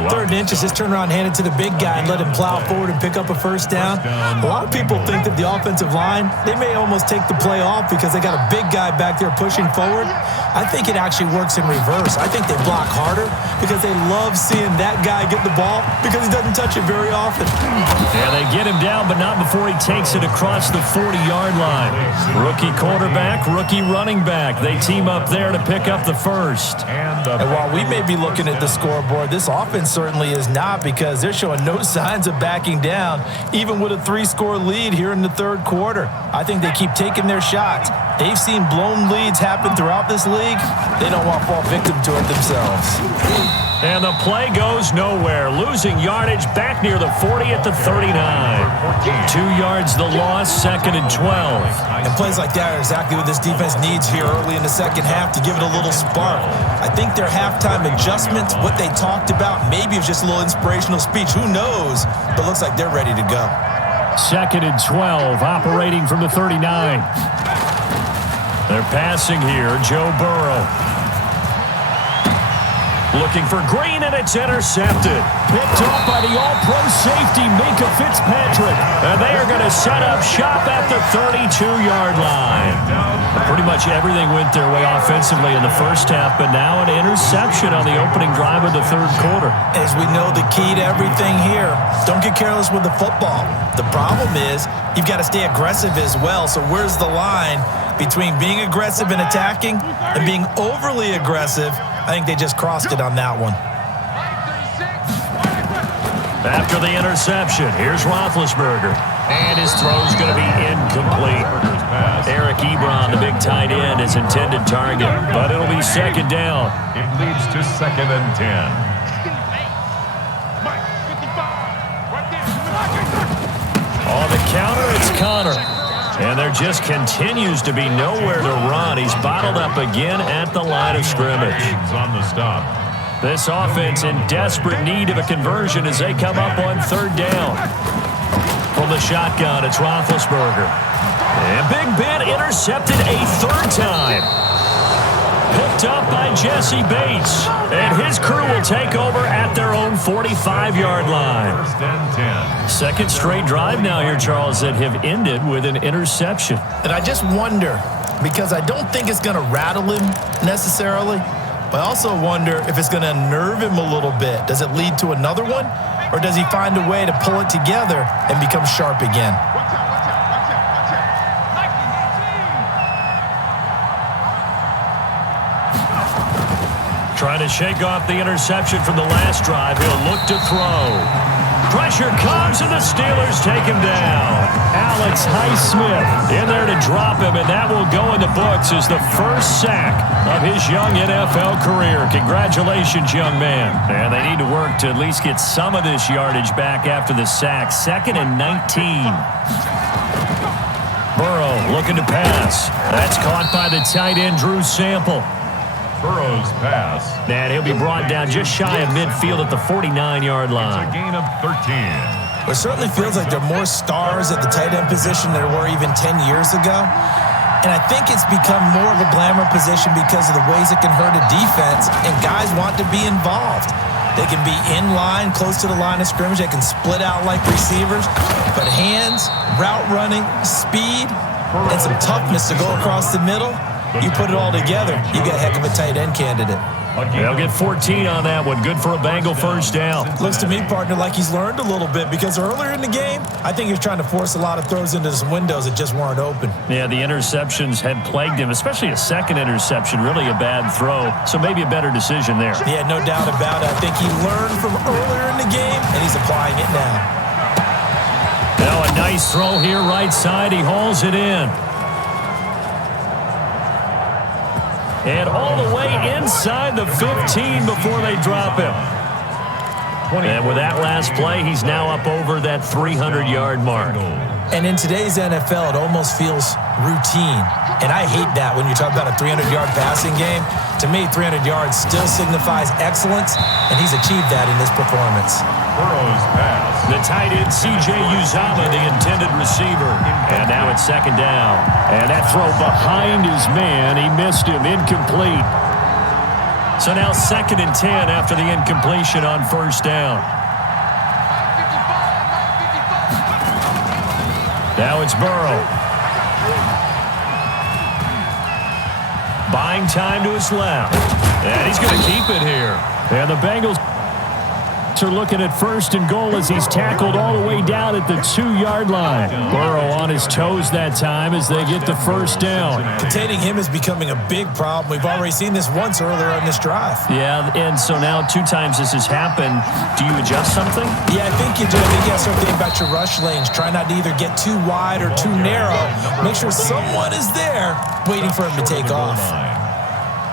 Third and inches, just turn around, hand it to the big guy, and let him plow forward and pick up a first down. A lot of people think that the offensive line, they may almost take the play off because they got a big guy back there pushing forward. I think it actually works in reverse. I think they block harder because they love seeing that guy get the ball because he doesn't touch it very often. Yeah, they get him down, but not before he takes it across the 40-yard line. Rookie quarterback, rookie running back. They team up there to pick up the first. And while we may be looking at the scoreboard, this offense certainly is not because they're showing no signs of backing down, even with a 3-score lead here in the third quarter. I think they keep taking their shots. They've seen blown leads happen throughout this league. They don't want to fall victim to it themselves. And the play goes nowhere. Losing yardage back near the 40 at the 39. 2 yards the loss, 2nd and 12. And plays like that are exactly what this defense needs here early in the second half to give it a little spark. I think their halftime adjustments, what they talked about, maybe it was just a little inspirational speech. Who knows? But it looks like they're ready to go. 2nd and 12, operating from the 39. They're passing here, Joe Burrow. Looking for Green, and it's intercepted. Picked up by the all-pro safety, Minka Fitzpatrick. And they are going to set up shop at the 32-yard line. Pretty much everything went their way offensively in the first half, but now an interception on the opening drive of the third quarter. As we know, the key to everything here, don't get careless with the football. The problem is you've got to stay aggressive as well. So where's the line between being aggressive and attacking and being overly aggressive? I think they just crossed it on that one. After the interception, here's Roethlisberger. And his throw's going to be incomplete. Eric Ebron, the big tight end, is intended target. But it'll be second down. It leads to 2nd and 10. On the counter, it's Connor. And there just continues to be nowhere to run. He's bottled up again at the line of scrimmage. On the stop. This offense in desperate need of a conversion as they come up on third down. From the shotgun, it's Roethlisberger. And Big Ben intercepted a third time. Picked up by Jesse Bates. And his crew will take over at their own 45-yard line. 1st and 10. Second straight drive now here, Charles, that have ended with an interception. And I just wonder, because I don't think it's going to rattle him necessarily, but I also wonder if it's going to unnerve him a little bit. Does it lead to another one? Or does he find a way to pull it together and become sharp again? Trying to shake off the interception from the last drive. He'll look to throw. Pressure comes, and the Steelers take him down. Alex Highsmith in there to drop him, and that will go in the books as the first sack of his young NFL career. Congratulations, young man. And they need to work to at least get some of this yardage back after the sack. 2nd and 19. Burrow looking to pass. That's caught by the tight end, Drew Sample. Burrow's pass. And he'll be brought down just shy of midfield at the 49-yard line. It's a gain of 13. It certainly feels like there are more stars at the tight end position than there were even 10 years ago. And I think it's become more of a glamour position because of the ways it can hurt a defense, and guys want to be involved. They can be in line, close to the line of scrimmage. They can split out like receivers. But hands, route running, speed, and some toughness to go across the middle, you put it all together, you got a heck of a tight end candidate. They'll get 14 on that one. Good for a Bengal first down. Looks to me, partner, like he's learned a little bit because earlier in the game, I think he was trying to force a lot of throws into some windows that just weren't open. Yeah, the interceptions had plagued him, especially a second interception, really a bad throw. So maybe a better decision there. Yeah, no doubt about it. I think he learned from earlier in the game, and he's applying it now. Now a nice throw here right side. He hauls it in. And all the way inside the 15 before they drop him. And with that last play, he's now up over that 300-yard mark. And in today's NFL, it almost feels routine. And I hate that when you talk about a 300-yard passing game. To me, 300 yards still signifies excellence, and he's achieved that in this performance. Burrow's pass. The tight end, C.J. Uzomah, the intended receiver. And now it's second down. And that throw behind his man, he missed him, incomplete. So now 2nd and 10 after the incompletion on first down. Now it's Burrow. Buying time to his left. And he's going to keep it here. And the Bengals are looking at 1st and goal as he's tackled all the way down at the 2-yard line. Burrow on his toes that time as they get the first down. Containing him is becoming a big problem. We've already seen this once earlier on this drive. Yeah, and so now 2 times this has happened. Do you adjust something? Yeah, I think you do. I think you have to start thinking about your rush lanes. Try not to either get too wide or too narrow. Make sure someone is there waiting for him to take off.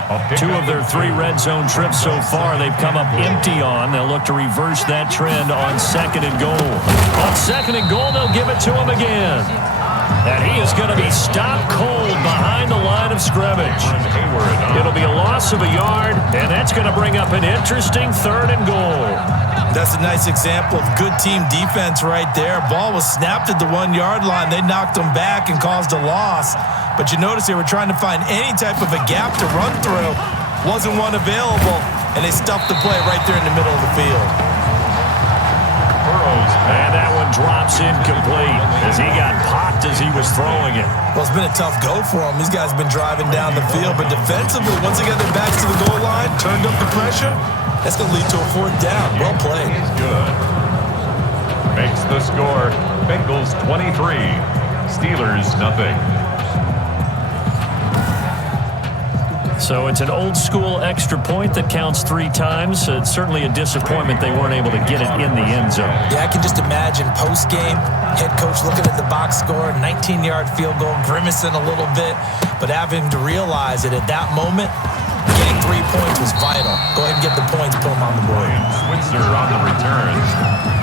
2 of their 3 red zone trips so far they've come up empty on. They'll look to reverse that trend on 2nd and goal. On 2nd and goal, they'll give it to him again. And he is going to be stopped cold behind the line of scrimmage. It'll be a loss of a yard, and that's going to bring up an interesting 3rd and goal. That's a nice example of good team defense right there. Ball was snapped at the 1-yard line. They knocked him back and caused a loss. But you notice they were trying to find any type of a gap to run through. Wasn't one available, and they stuffed the play right there in the middle of the field. And that one drops incomplete as he got popped as he was throwing it. Well, it's been a tough go for him. These guys have been driving down the field, but defensively, once they got their backs to the goal line, turned up the pressure, that's going to lead to a 4th down. Well played. Good. Makes the score Bengals 23, Steelers nothing. So it's an old-school extra point that counts 3 times. It's certainly a disappointment they weren't able to get it in the end zone. Yeah, I can just imagine post-game, head coach looking at the box score, 19-yard field goal, grimacing a little bit, but having to realize that at that moment, getting 3 points was vital. Go ahead and get the points, put them on the board. Switzer on the return.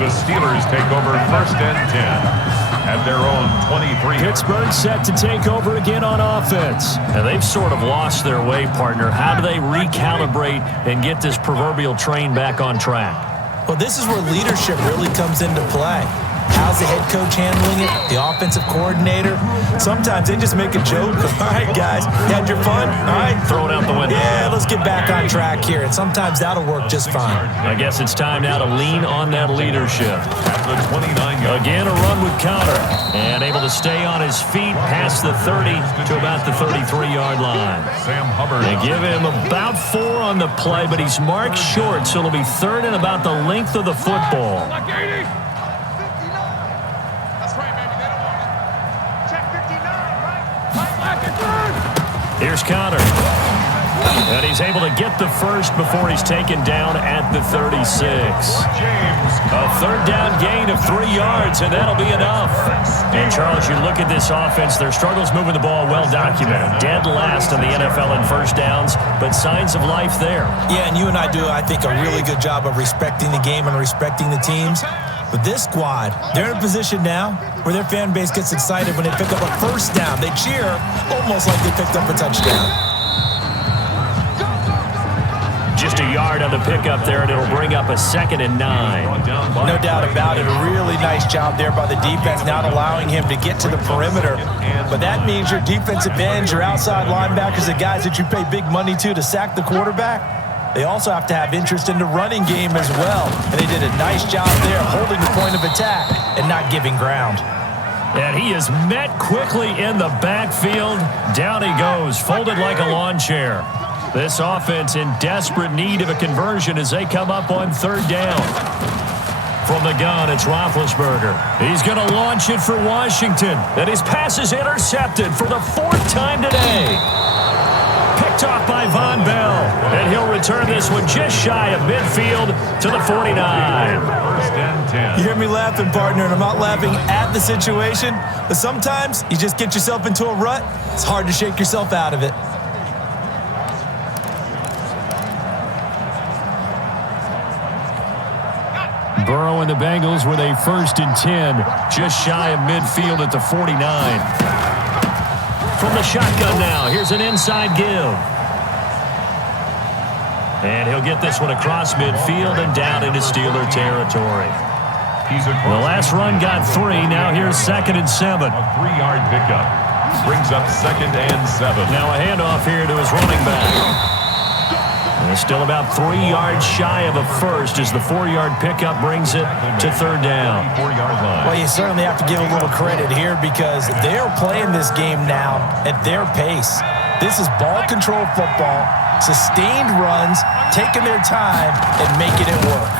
The Steelers take over 1st and 10 at their own 23. Pittsburgh set to take over again on offense. And they've sort of lost their way, partner. How do they recalibrate and get this proverbial train back on track? Well, this is where leadership really comes into play. How's the head coach handling it? The offensive coordinator? Sometimes they just make a joke. All right, guys, you had your fun? All right. Throw it out the window. Yeah, let's get back on track here. And sometimes that'll work just fine. I guess it's time now to lean on that leadership. At the 29-yard. Again, a run with Counter. And able to stay on his feet past the 30 to about the 33-yard line. Sam Hubbard. They give him about 4 on the play, but he's marked short, so it'll be 3rd and about the length of the football. Here's Conner. And he's able to get the first before he's taken down at the 36. A 3rd down gain of 3 yards, and that'll be enough. And, Charles, you look at this offense, their struggles moving the ball well documented. Dead last in the NFL in 1st downs, but signs of life there. Yeah, and you and I do, I think, a really good job of respecting the game and respecting the teams. But this squad, they're in a position now where their fan base gets excited when they pick up a 1st down. They cheer almost like they picked up a touchdown. Just a yard on the pickup there, and it'll bring up a 2nd and 9. No doubt about it. A really nice job there by the defense, not allowing him to get to the perimeter. But that means your defensive ends, your outside linebackers, the guys that you pay big money to sack the quarterback, they also have to have interest in the running game as well. And they did a nice job there holding the point of attack and not giving ground. And he is met quickly in the backfield. Down he goes, folded like a lawn chair. This offense in desperate need of a conversion as they come up on 3rd down. From the gun, it's Roethlisberger. He's going to launch it for Washington. And his pass is intercepted for the 4th time today. Picked off by Von Bell. And he'll return this one just shy of midfield to the 49. 1st and 10. You hear me laughing, partner, and I'm not laughing at the situation, but sometimes you just get yourself into a rut. It's hard to shake yourself out of it. Burrow and the Bengals with a 1st and 10, just shy of midfield at the 49. From the shotgun now, here's an inside give. And he'll get this one across midfield and down into Steeler territory. The last run got 3. Now here's 2nd and 7. A 3-yard pickup brings up 2nd and 7. Now a handoff here to his running back. And it's still about 3 yards shy of a first as the 4-yard pickup brings it to 3rd down. 4-yard line. Well, you certainly have to give a little credit here because they're playing this game now at their pace. This is ball control football, sustained runs, taking their time, and making it work.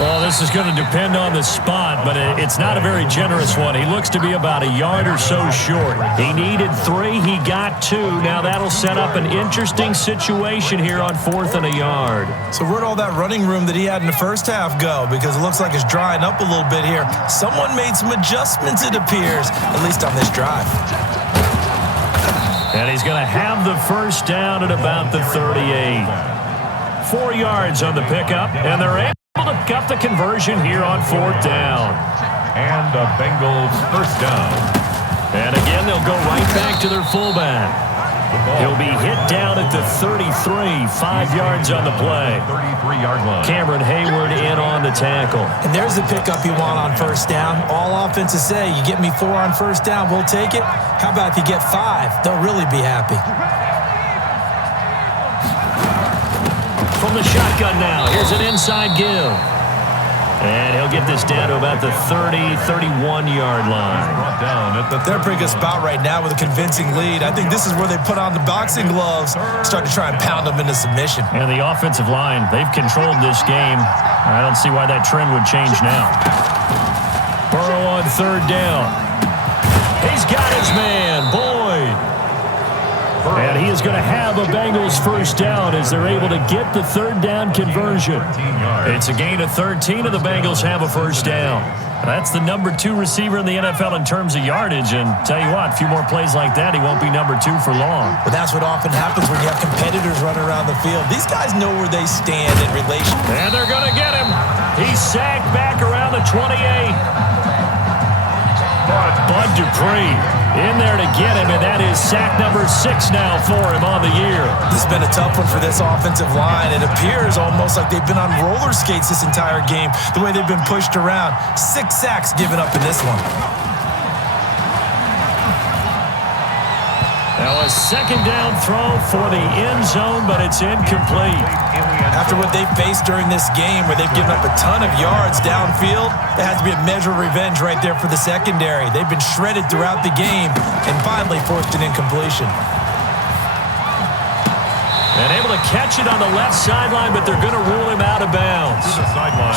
Well, this is going to depend on the spot, but it's not a very generous one. He looks to be about a yard or so short. He needed 3. He got 2. Now that'll set up an interesting situation here on 4th and a yard. So where'd all that running room that he had in the first half go? Because it looks like it's drying up a little bit here. Someone made some adjustments, it appears, at least on this drive. And he's going to have the first down at about the 38. 4 yards on the pickup, and they're able to cut the conversion here on 4th down. And the Bengals 1st down. And again, they'll go right back to their fullback. He'll be hit down at the 33, 5 yards on the play. 33-yard line. Cameron Hayward in on the tackle. And there's the pickup you want on 1st down. All offenses say, you get me 4 on 1st down, we'll take it. How about if you get 5? They'll really be happy. From the shotgun now, here's an inside give. And he'll get this down to about the 30, 31-yard line. They're a pretty good spot right now with a convincing lead. I think this is where they put on the boxing gloves, start to try and pound them into submission. And the offensive line, they've controlled this game. I don't see why that trend would change now. Burrow on 3rd down. He's got his man, Boyd. And he is going to have a Bengals 1st down as they're able to get the 3rd down conversion. It's a gain of 13, and the Bengals have a 1st down. That's the number 2 receiver in the NFL in terms of yardage. And tell you what, a few more plays like that, he won't be number 2 for long. But that's what often happens when you have competitors running around the field. These guys know where they stand in relation. And they're going to get him. He's sacked back around the 28. Bud Dupree in there to get him, and that is sack number 6 now for him on the year. This has been a tough one for this offensive line. It appears almost like they've been on roller skates this entire game, the way they've been pushed around. 6 sacks given up in this one. Now a 2nd down throw for the end zone, but it's incomplete. After what they faced during this game where they've given up a ton of yards downfield, there has to be a measure of revenge right there for the secondary. They've been shredded throughout the game and finally forced an incompletion. And able to catch it on the left sideline, but they're going to rule him out of bounds.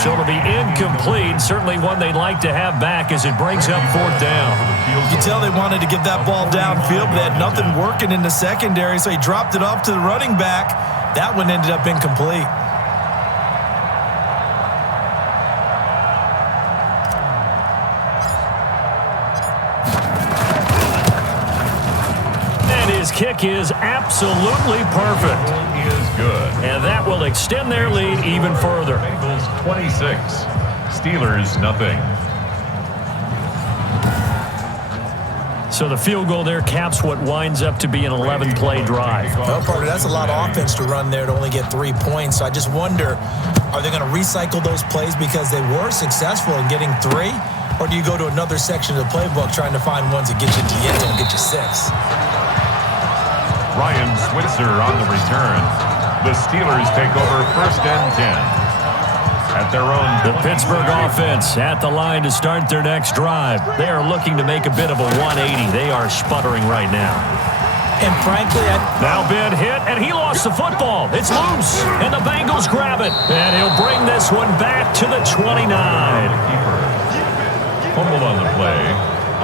So it'll be incomplete. Certainly one they'd like to have back as it brings up 4th down. You can tell they wanted to get that ball downfield, but they had nothing working in the secondary, so he dropped it off to the running back. That one ended up incomplete. And his kick is absolutely perfect. Is good. And that will extend their lead even further. Bengals 26, Steelers nothing. So the field goal there caps what winds up to be an 11-play drive. Well, partner, that's a lot of offense to run there to only get 3 points. So I just wonder, are they going to recycle those plays because they were successful in getting 3? Or do you go to another section of the playbook trying to find ones that get you to the end zone, get you 6? Ryan Switzer on the return. The Steelers take over 1st and 10. At their own. The Pittsburgh offense at the line to start their next drive. They are looking to make a bit of a 180. They are sputtering right now. And frankly, now Ben hit, and he lost the football. It's loose, and the Bengals grab it. And he'll bring this one back to the 29. Fumbled on the play.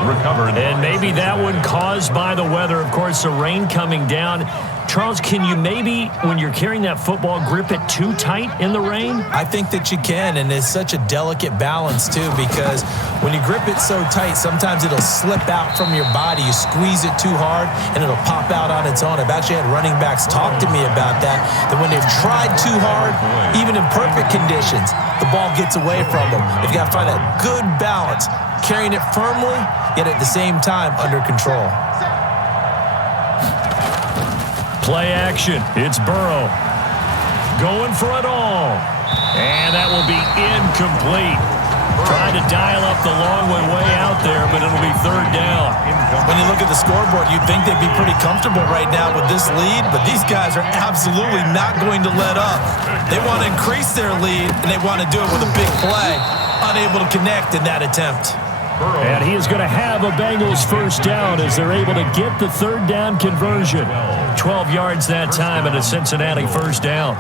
recovered. And maybe that one caused by the weather. Of course, the rain coming down. Charles, can you maybe, when you're carrying that football, grip it too tight in the rain? I think that you can, and it's such a delicate balance, too, because when you grip it so tight, sometimes it'll slip out from your body. You squeeze it too hard, and it'll pop out on its own. I've actually had running backs talk to me about that when they've tried too hard, even in perfect conditions, the ball gets away from them. They've got to find that good balance, carrying it firmly, yet at the same time under control. Play action. It's Burrow. Going for it all. And that will be incomplete. Trying to dial up the long way out there, but it'll be third down. When you look at the scoreboard, you'd think they'd be pretty comfortable right now with this lead, but these guys are absolutely not going to let up. They want to increase their lead, and they want to do it with a big play. Unable to connect in that attempt. And he is going to have a Bengals first down as they're able to get the third down conversion. 12 yards that time and a Cincinnati first down.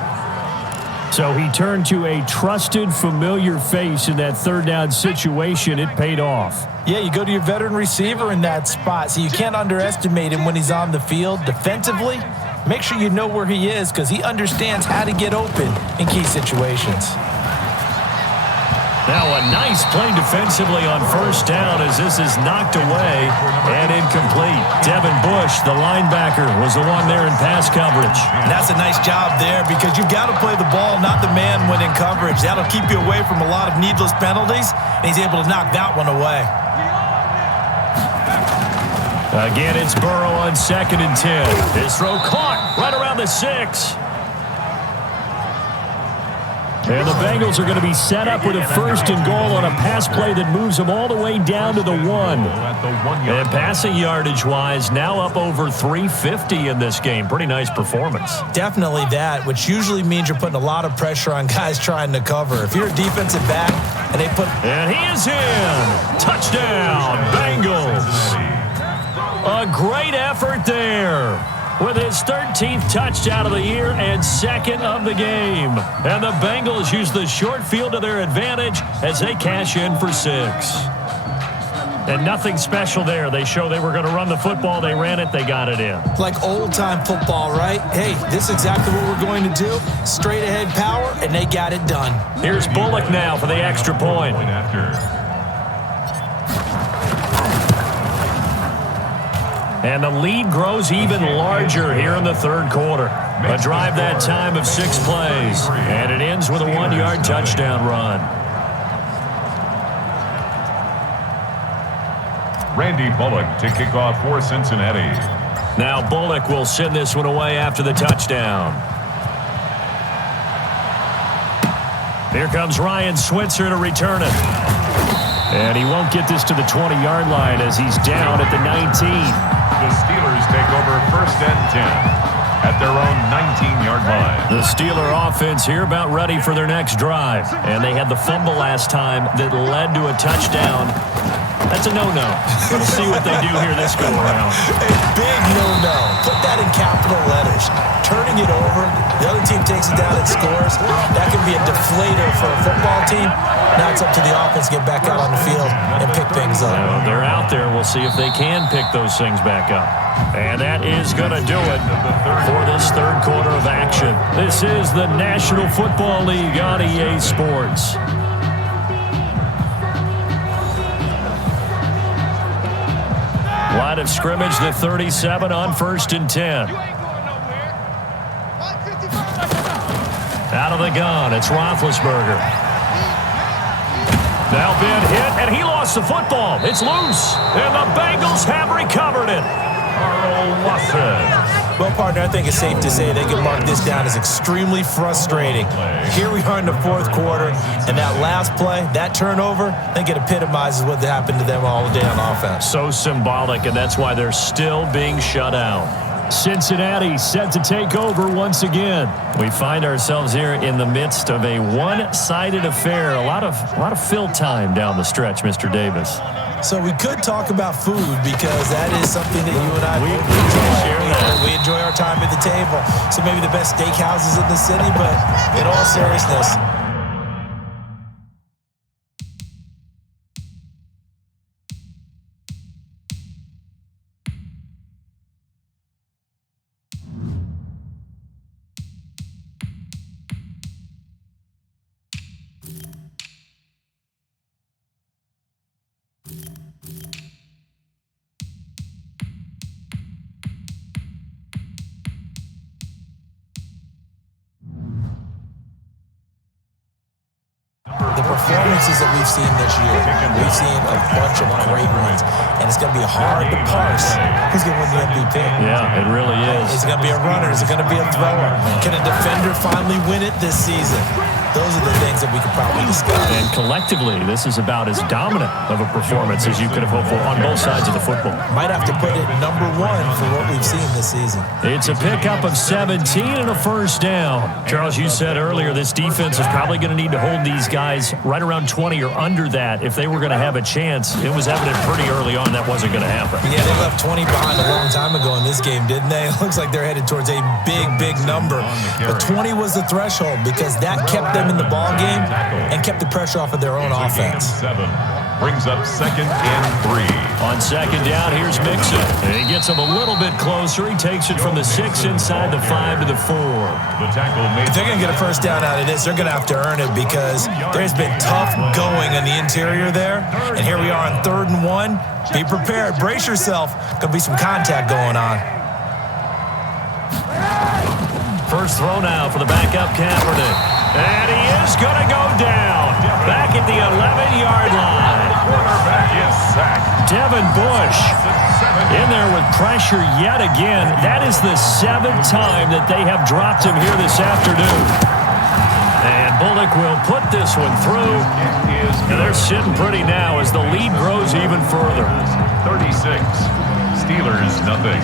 So he turned to a trusted, familiar face in that third down situation. It paid off. Yeah, you go to your veteran receiver in that spot, so you can't underestimate him when he's on the field. Defensively, make sure you know where he is because he understands how to get open in key situations. Now a nice play defensively on first down as this is knocked away and incomplete. Devin Bush, the linebacker, was the one there in pass coverage. And that's a nice job there because you've got to play the ball, not the man when in coverage. That'll keep you away from a lot of needless penalties, and he's able to knock that one away. Again, it's Burrow on 2nd and 10. His throw caught right around the 6. And the Bengals are going to be set up with a first and goal on a pass play that moves them all the way down to the 1. And passing yardage-wise, now up over 350 in this game. Pretty nice performance. Definitely that, which usually means you're putting a lot of pressure on guys trying to cover. If you're a defensive back and they put... And he is in. Touchdown, Bengals. A great effort there, with his 13th touchdown of the year and 2nd of the game. And the Bengals use the short field to their advantage as they cash in for 6. And nothing special there. They show they were going to run the football. They ran it. They got it in. Like old-time football, right? Hey, this is exactly what we're going to do. Straight-ahead power, and they got it done. Here's Bullock now for the extra point. And the lead grows even larger here in the third quarter. A drive that time of 6 plays. And it ends with a 1-yard touchdown run. Randy Bullock to kick off for Cincinnati. Now Bullock will send this one away after the touchdown. Here comes Ryan Switzer to return it. And he won't get this to the 20-yard line as he's down at the 19. The Steelers take over 1st and 10 at their own 19-yard line. The Steeler offense here about ready for their next drive. And they had the fumble last time that led to a touchdown. That's a no-no. We'll see what they do here this go-around. A big no-no. Put that in capital letters. Turning it over, the other team takes it down and scores. That can be a deflator for a football team. Now it's up to the offense to get back out on the field and pick things up. Well, they're out there. We'll see if they can pick those things back up. And that is going to do it for this third quarter of action. This is the National Football League on EA Sports. Line of scrimmage, the 37 on 1st and 10. Out of the gun, it's Roethlisberger. Now been hit, and he lost the football. It's loose, and the Bengals have recovered it. Carl Lawson. Well, partner, I think it's safe to say they can mark this down as extremely frustrating. Here we are in the fourth quarter, and that last play, that turnover, I think it epitomizes what happened to them all day on offense. So symbolic, and that's why they're still being shut out. Cincinnati set to take over once again. We find ourselves here in the midst of a one-sided affair. A lot of fill time down the stretch, Mr. Davis. So we could talk about food because that is something that you and I enjoy. We enjoy our time at the table. So maybe the best steakhouses in the city, but in all seriousness, performances that we've seen this year, we've seen a bunch of great ones, and it's going to be hard to parse who's going to win the MVP. Yeah, it really is. Is it going to be a runner? Is it going to be a thrower? Can a defender finally win it this season? Those are the things that we could probably discuss. And collectively, this is about as dominant of a performance as you could have hoped for on both sides of the football. Might have to put it #1 for what we've seen this season. It's a pickup of 17 and a first down. Charles, you said earlier this defense is probably going to need to hold these guys right around 20 or under that if they were going to have a chance. It was evident pretty early on that wasn't going to happen. Yeah, they left 20 behind a long time ago in this game, didn't they? It looks like they're headed towards a big, big number. But 20 was the threshold because that kept them in the ball game and kept the pressure off of their own offense. 7 brings up 2nd and 3. On 2nd down, here's Mixon. And he gets him a little bit closer. He takes it from the 6 inside the 5 to the 4. The tackle made. If they're going to get a first down out of this, they're going to have to earn it because there's been tough going in the interior there. And here we are on 3rd and 1. Be prepared. Brace yourself. Going to be some contact going on. First throw now for the backup Kaepernick. And he is going to go down. Back at the 11-yard line. Quarterback is sacked. Devin Bush in there with pressure yet again. That is the 7th time that they have dropped him here this afternoon. And Bullock will put this one through. And they're sitting pretty now as the lead grows even further. 36. Steelers, nothing.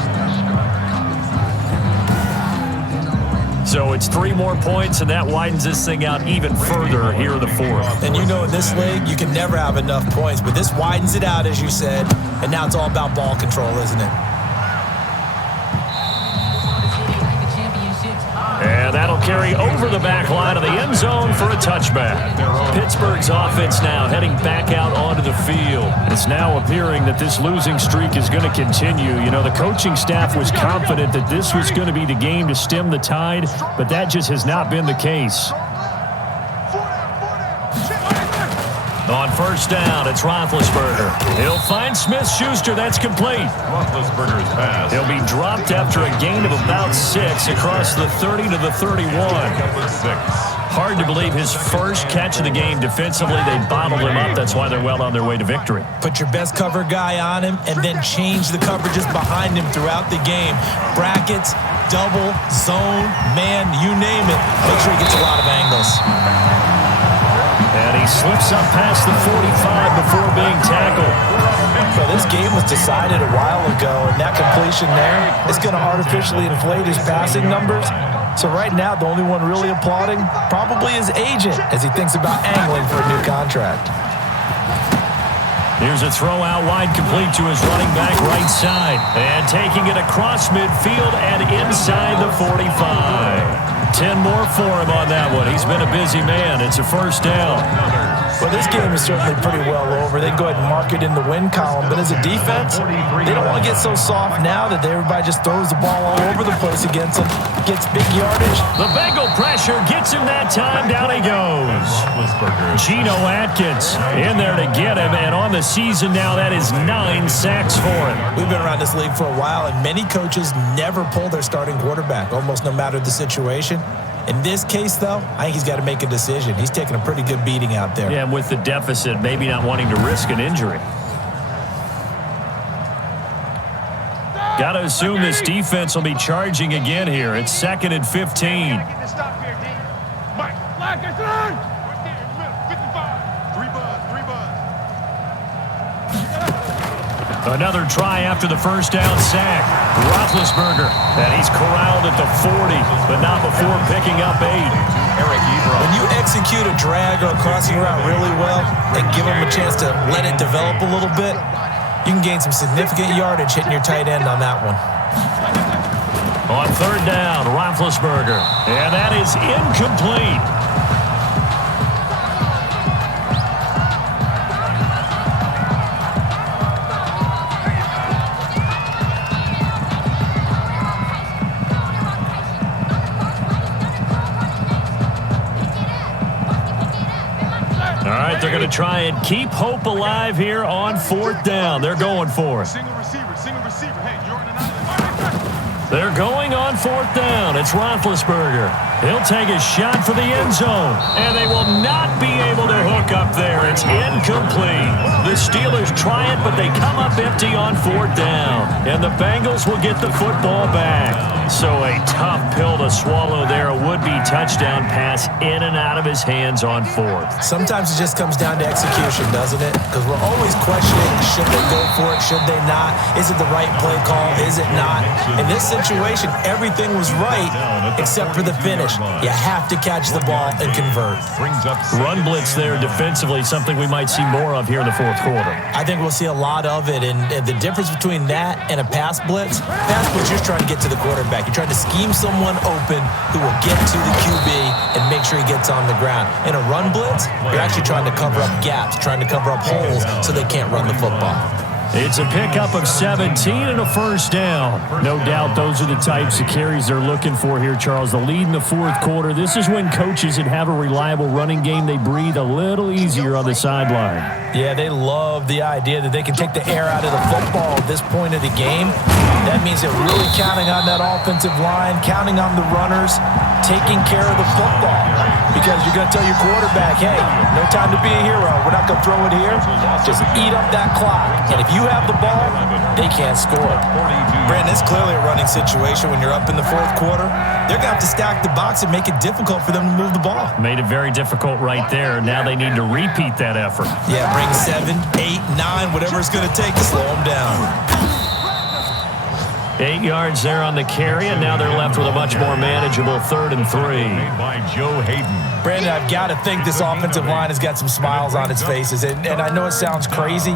So it's 3 more points, and that widens this thing out even further here in the 4th. And you know in this league, you can never have enough points, but this widens it out, as you said, and now it's all about ball control, isn't it? And that'll carry over the back line of the end zone for a touchback. Pittsburgh's offense now heading back out onto the field. It's now appearing that this losing streak is going to continue. You know, the coaching staff was confident that this was going to be the game to stem the tide, but that just has not been the case. On first down, it's Roethlisberger. He'll find Smith-Schuster. That's complete. Roethlisberger's pass. He'll be dropped after a gain of about 6 across the 30 to the 31. Hard to believe his first catch of the game defensively. They bottled him up. That's why they're well on their way to victory. Put your best cover guy on him and then change the coverages behind him throughout the game. Brackets, double, zone, man, you name it. Make sure he gets a lot of angles. And he slips up past the 45 before being tackled. So this game was decided a while ago, and that completion there is going to artificially inflate his passing numbers. So right now, the only one really applauding probably his agent as he thinks about angling for a new contract. Here's a throw out wide complete to his running back right side. And taking it across midfield and inside the 45. 10 more for him on that one. He's been a busy man. It's a first down. Well, this game is certainly pretty well over. They go ahead and mark it in the win column. But as a defense, they don't want to get so soft now that everybody just throws the ball all over the place against them. Gets big yardage. The Bengal pressure gets him that time. Down he goes. Geno Atkins in there to get him. And on the season now, that is 9 sacks for him. We've been around this league for a while, and many coaches never pull their starting quarterback, almost no matter the situation. In this case, though, I think he's got to make a decision. He's taking a pretty good beating out there. Yeah, and with the deficit, maybe not wanting to risk an injury. Got to assume this defense will be charging again here. It's 2nd and 15. Another try after the first down sack. Roethlisberger, and he's corralled at the 40, but not before picking up 8. When you execute a drag or a crossing route really well and give them a chance to let it develop a little bit, you can gain some significant yardage hitting your tight end on that one. On 3rd down, Roethlisberger, and that is incomplete. They're going to try and keep hope alive here on 4th down. They're going for it. Single receiver. Hey, you're on an island. They're going on 4th down. It's Roethlisberger. He'll take a shot for the end zone. And they will not be able to hook up there. It's incomplete. The Steelers try it, but they come up empty on 4th down. And the Bengals will get the football back. So a tough pill to swallow there. A would-be touchdown pass in and out of his hands on 4th. Sometimes it just comes down to execution, doesn't it? Because we're always questioning, should they go for it, should they not? Is it the right play call? Is it not? In this situation, everything was right except for the finish. You have to catch the ball and convert. Run blitz there defensively, something we might see more of here in the 4th quarter. I think we'll see a lot of it, and the difference between that and a pass blitz, you're just trying to get to the quarterback. You're trying to scheme someone open who will get to the QB and make sure he gets on the ground. In a run blitz, you're actually trying to cover up gaps, trying to cover up holes so they can't run the football. It's a pickup of 17 and a first down. No doubt those are the types of carries they're looking for here, Charles. The lead in the 4th quarter. This is when coaches that have a reliable running game, they breathe a little easier on the sideline. Yeah, they love the idea that they can take the air out of the football at this point of the game. That means they're really counting on that offensive line, counting on the runners, taking care of the football. Because you're going to tell your quarterback, hey, no time to be a hero. We're not going to throw it here. Just eat up that clock. And if you have the ball, they can't score. Brandon, it's clearly a running situation when you're up in the 4th quarter. They're going to have to stack the box and make it difficult for them to move the ball. Made it very difficult right there. Now they need to repeat that effort. Yeah, bring 7, 8, 9, whatever it's going to take to slow them down. 8 yards there on the carry, and now they're left with a much more manageable 3rd and 3. By Joe Hayden. Brandon, I've got to think this offensive line has got some smiles on its faces. And I know it sounds crazy,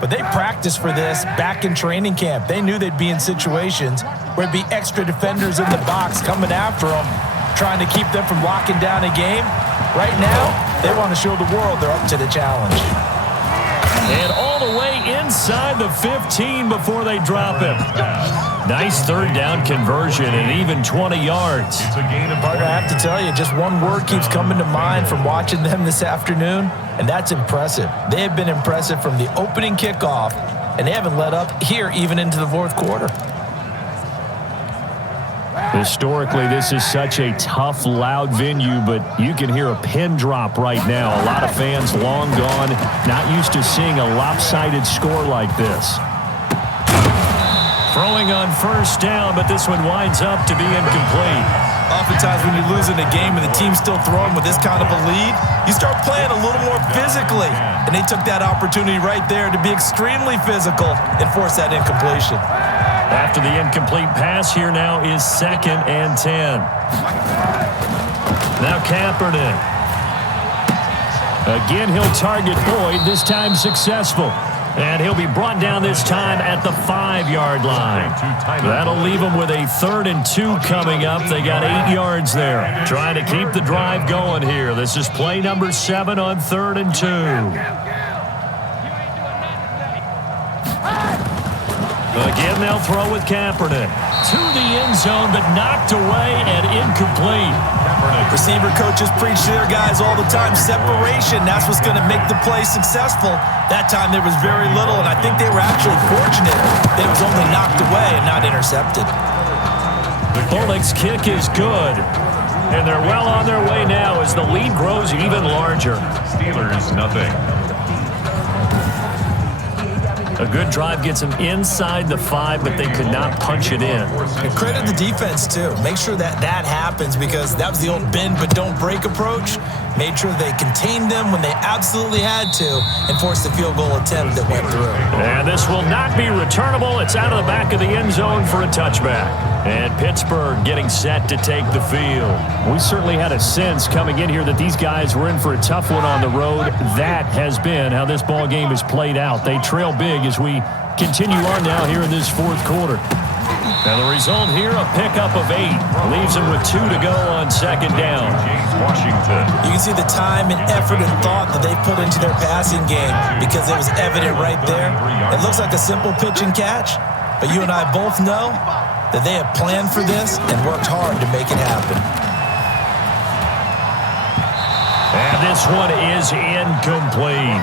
but they practiced for this back in training camp. They knew they'd be in situations where it'd be extra defenders in the box coming after them, trying to keep them from locking down a game. Right now, they want to show the world they're up to the challenge. And all the way inside the 15 before they drop him. Nice 3rd down conversion and even 20 yards. Partner, I have to tell you, just one word keeps coming to mind from watching them this afternoon, and that's impressive. They have been impressive from the opening kickoff, and they haven't let up here even into the 4th quarter. Historically, this is such a tough, loud venue, but you can hear a pin drop right now. A lot of fans long gone, not used to seeing a lopsided score like this. Throwing on 1st down, but this one winds up to be incomplete. Oftentimes when you lose in a game and the team's still throwing with this kind of a lead, you start playing a little more physically. And they took that opportunity right there to be extremely physical and force that incompletion. After the incomplete pass, here now is 2nd and 10. Now Kaepernick. Again, he'll target Boyd, this time successful. And he'll be brought down this time at the 5-yard line. That'll leave him with a 3rd and 2 coming up. They got 8 yards there. Trying to keep the drive going here. This is play number 7 on 3rd and 2. Again, they'll throw with Kaepernick. To the end zone, but knocked away and incomplete. Receiver coaches preach to their guys all the time. Separation, that's what's going to make the play successful. That time there was very little, and I think they were actually fortunate that it was only knocked away and not intercepted. Bullock's kick is good. And they're well on their way now as the lead grows even larger. Steelers, nothing. A good drive gets them inside the 5, but they could not punch it in. And credit the defense, too. Make sure that happens because that was the old bend but don't break approach. Made sure they contained them when they absolutely had to and forced the field goal attempt that went through. And this will not be returnable. It's out of the back of the end zone for a touchback. And Pittsburgh getting set to take the field. We certainly had a sense coming in here that these guys were in for a tough one on the road. That has been how this ball game has played out. They trail big as we continue on now here in this 4th quarter. And the result here, a pickup of 8. Leaves them with 2 to go on 2nd down. Washington. You can see the time and effort and thought that they put into their passing game because it was evident right there. It looks like a simple pitch and catch, but you and I both know that they have planned for this and worked hard to make it happen. And this one is incomplete.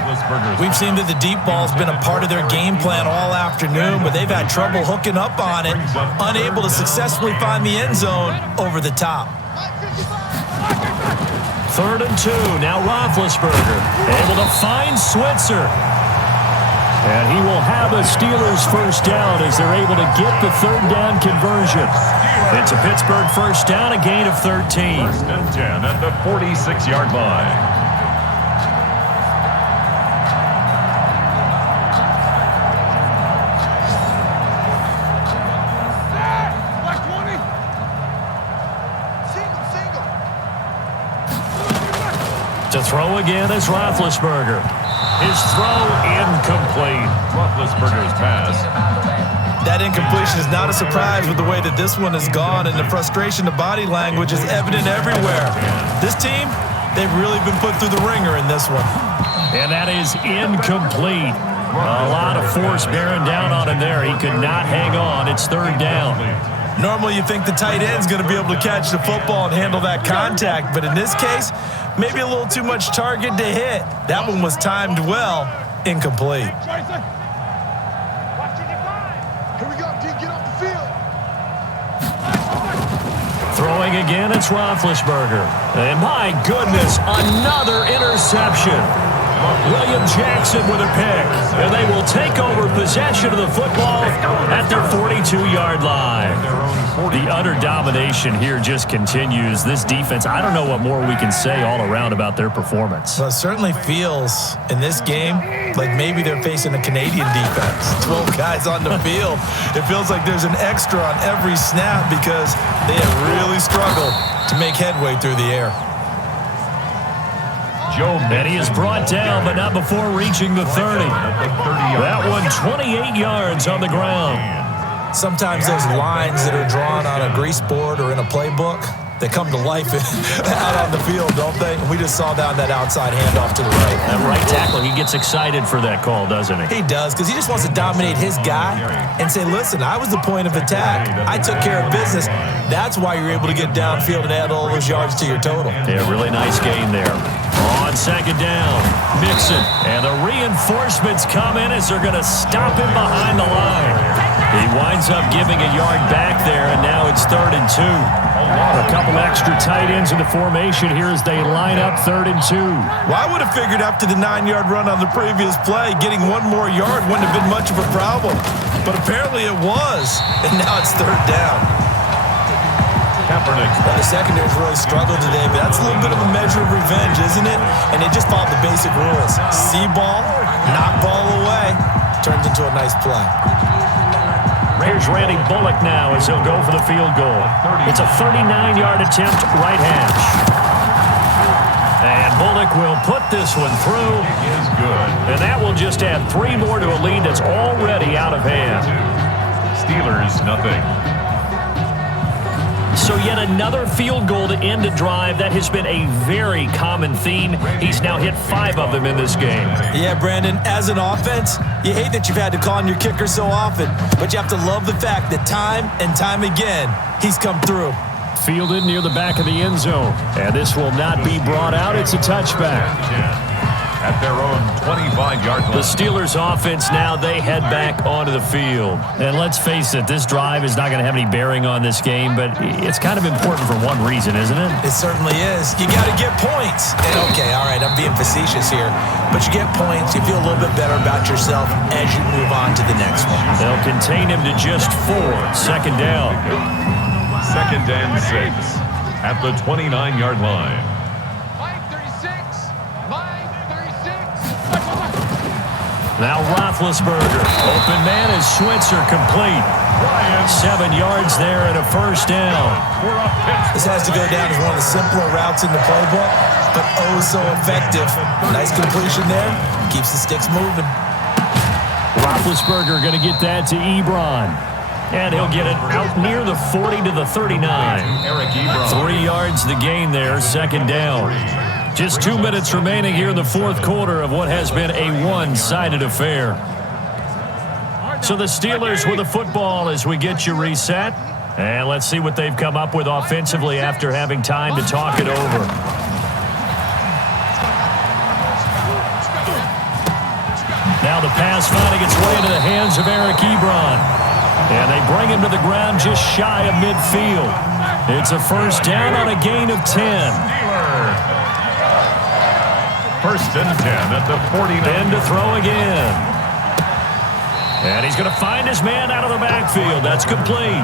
We've seen that the deep ball's been a part of their game plan all afternoon, but they've had trouble hooking up on it, unable to successfully find the end zone over the top. 3rd and 2. Now Roethlisberger able to find Switzer. And he will have a Steelers first down as they're able to get the 3rd down conversion. It's a Pittsburgh first down, a gain of 13. 1st and 10 at the 46-yard line. To throw again is Roethlisberger. His throw incomplete. Roethlisberger's pass. That incompletion is not a surprise with the way that this one has gone, and the frustration, the body language is evident everywhere. This team, they've really been put through the ringer in this one. And that is incomplete. A lot of force bearing down on him there. He could not hang on. It's 3rd down. Normally you think the tight end's going to be able to catch the football and handle that contact, but in this case, maybe a little too much target to hit. That one was timed well, incomplete. Throwing again, it's Roethlisberger. And my goodness, another interception. William Jackson with a pick. And they will take over possession of the football at their 42-yard line. The utter domination here just continues. This defense, I don't know what more we can say all around about their performance. Well, it certainly feels in this game like maybe they're facing a Canadian defense. 12 guys on the field. It feels like there's an extra on every snap because they have really struggled to make headway through the air. And he is brought down, but not before reaching the 30. That one 28 yards on the ground. Sometimes those lines that are drawn on a grease board or in a playbook, they come to life out on the field, don't they? And we just saw down that outside handoff to the right. That right tackle, he gets excited for that call, doesn't he? He does, because he just wants to dominate his guy and say, listen, I was the point of attack. I took care of business. That's why you're able to get downfield and add all those yards to your total. Yeah, really nice gain there. On 2nd down, Mixon. And the reinforcements come in as they're going to stop him behind the line. He winds up giving a yard back there, and now it's 3rd and 2. A couple extra tight ends in the formation here as they line up 3rd and 2. Well, I would have figured after the 9-yard run on the previous play, getting one more yard wouldn't have been much of a problem. But apparently it was, and now it's 3rd down. The secondary's really struggled today, but that's a little bit of a measure of revenge, isn't it? And they just followed the basic rules. See ball, knock ball away, turns into a nice play. Here's Randy Bullock now as he'll go for the field goal. It's a 39-yard attempt, right hash. And Bullock will put this one through. It is good. And that will just add 3 more to a lead that's already out of hand. Steelers, nothing. So yet another field goal to end a drive. That has been a very common theme. He's now hit 5 of them in this game. Yeah, Brandon, as an offense, you hate that you've had to call on your kicker so often, but you have to love the fact that time and time again, he's come through. Fielded near the back of the end zone. And this will not be brought out. It's a touchback. At their own 25-yard line. The Steelers offense now, they head back onto the field. And let's face it, this drive is not going to have any bearing on this game, but it's kind of important for one reason, isn't it? It certainly is. You got to get points. And okay, all right, I'm being facetious here, but you get points, you feel a little bit better about yourself as you move on to the next one. They'll contain him to just 4. 2nd down. 2nd and 6 at the 29-yard line. Now Roethlisberger. Open man is Switzer, complete. 7 yards there and a first down. This has to go down as one of the simpler routes in the playbook, but oh so effective. Nice completion there. Keeps the sticks moving. Roethlisberger going to get that to Ebron. And he'll get it out near the 40 to the 39. 3 yards the gain there, 2nd down. Just 2 minutes remaining here in the 4th quarter of what has been a one-sided affair. So the Steelers with the football as we get you reset. And let's see what they've come up with offensively after having time to talk it over. The pass finding its way into the hands of Eric Ebron. And they bring him to the ground just shy of midfield. It's a first down on a gain of 10. First and 10 at the 49. Ben to throw again. And he's going to find his man out of the backfield. That's complete.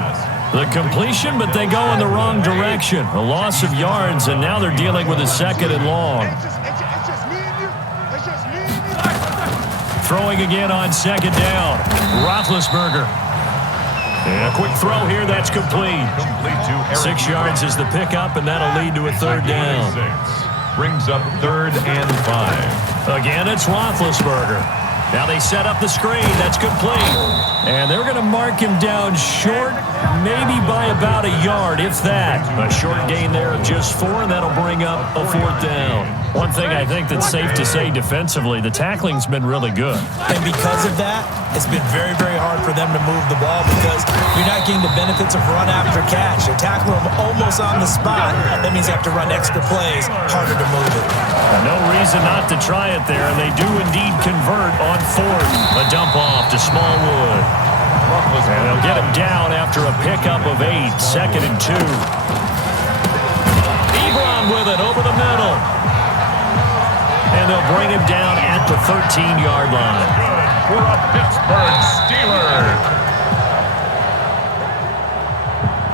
The completion, but they go in the wrong direction. A loss of yards, and now they're dealing with a second and long. Throwing again on second down. Roethlisberger. And a quick throw here, that's complete. 6 yards is the pickup, and that'll lead to a third down. Brings up 3rd and 5. Again, it's Roethlisberger. Now they set up the screen. That's complete. And they're going to mark him down short, maybe by about a yard, if that. A short gain there of just 4, and that'll bring up a 4th down. One thing I think that's safe to say defensively, the tackling's been really good. And because of that, it's been very, very hard for them to move the ball because you're not getting the benefits of run after catch. They're tackling them almost on the spot. That means you have to run extra plays, harder to move it. No reason not to try it there, and they do indeed convert on 4th. A dump off to Smallwood. And they'll get him down after a pickup of 8, 2nd and 2. Ebron with it over the middle. And they'll bring him down at the 13-yard line. For a Pittsburgh Steelers.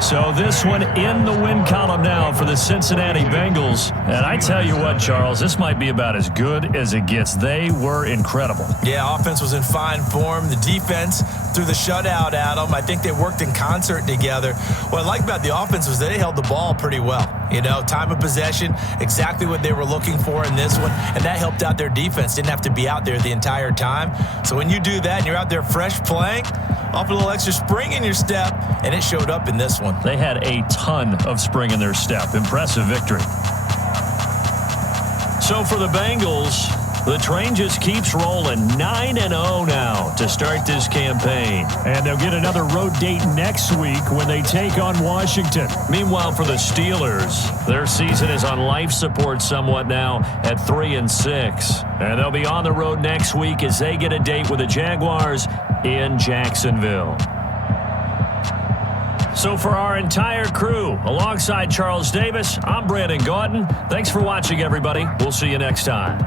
So this one in the win column now for the Cincinnati Bengals. And I tell you what, Charles, this might be about as good as it gets. They were incredible. Yeah, offense was in fine form. The defense through the shutout, Adam. I think they worked in concert together. What I like about the offense was they held the ball pretty well. You know, time of possession, exactly what they were looking for in this one. And that helped out their defense. Didn't have to be out there the entire time. So when you do that and you're out there fresh playing, off a little extra spring in your step, and it showed up in this one. They had a ton of spring in their step. Impressive victory. So for the Bengals, the train just keeps rolling. 9-0 now to start this campaign. And they'll get another road date next week when they take on Washington. Meanwhile, for the Steelers, their season is on life support somewhat now at 3-6. And they'll be on the road next week as they get a date with the Jaguars in Jacksonville. So for our entire crew, alongside Charles Davis, I'm Brandon Gautin. Thanks for watching, everybody. We'll see you next time.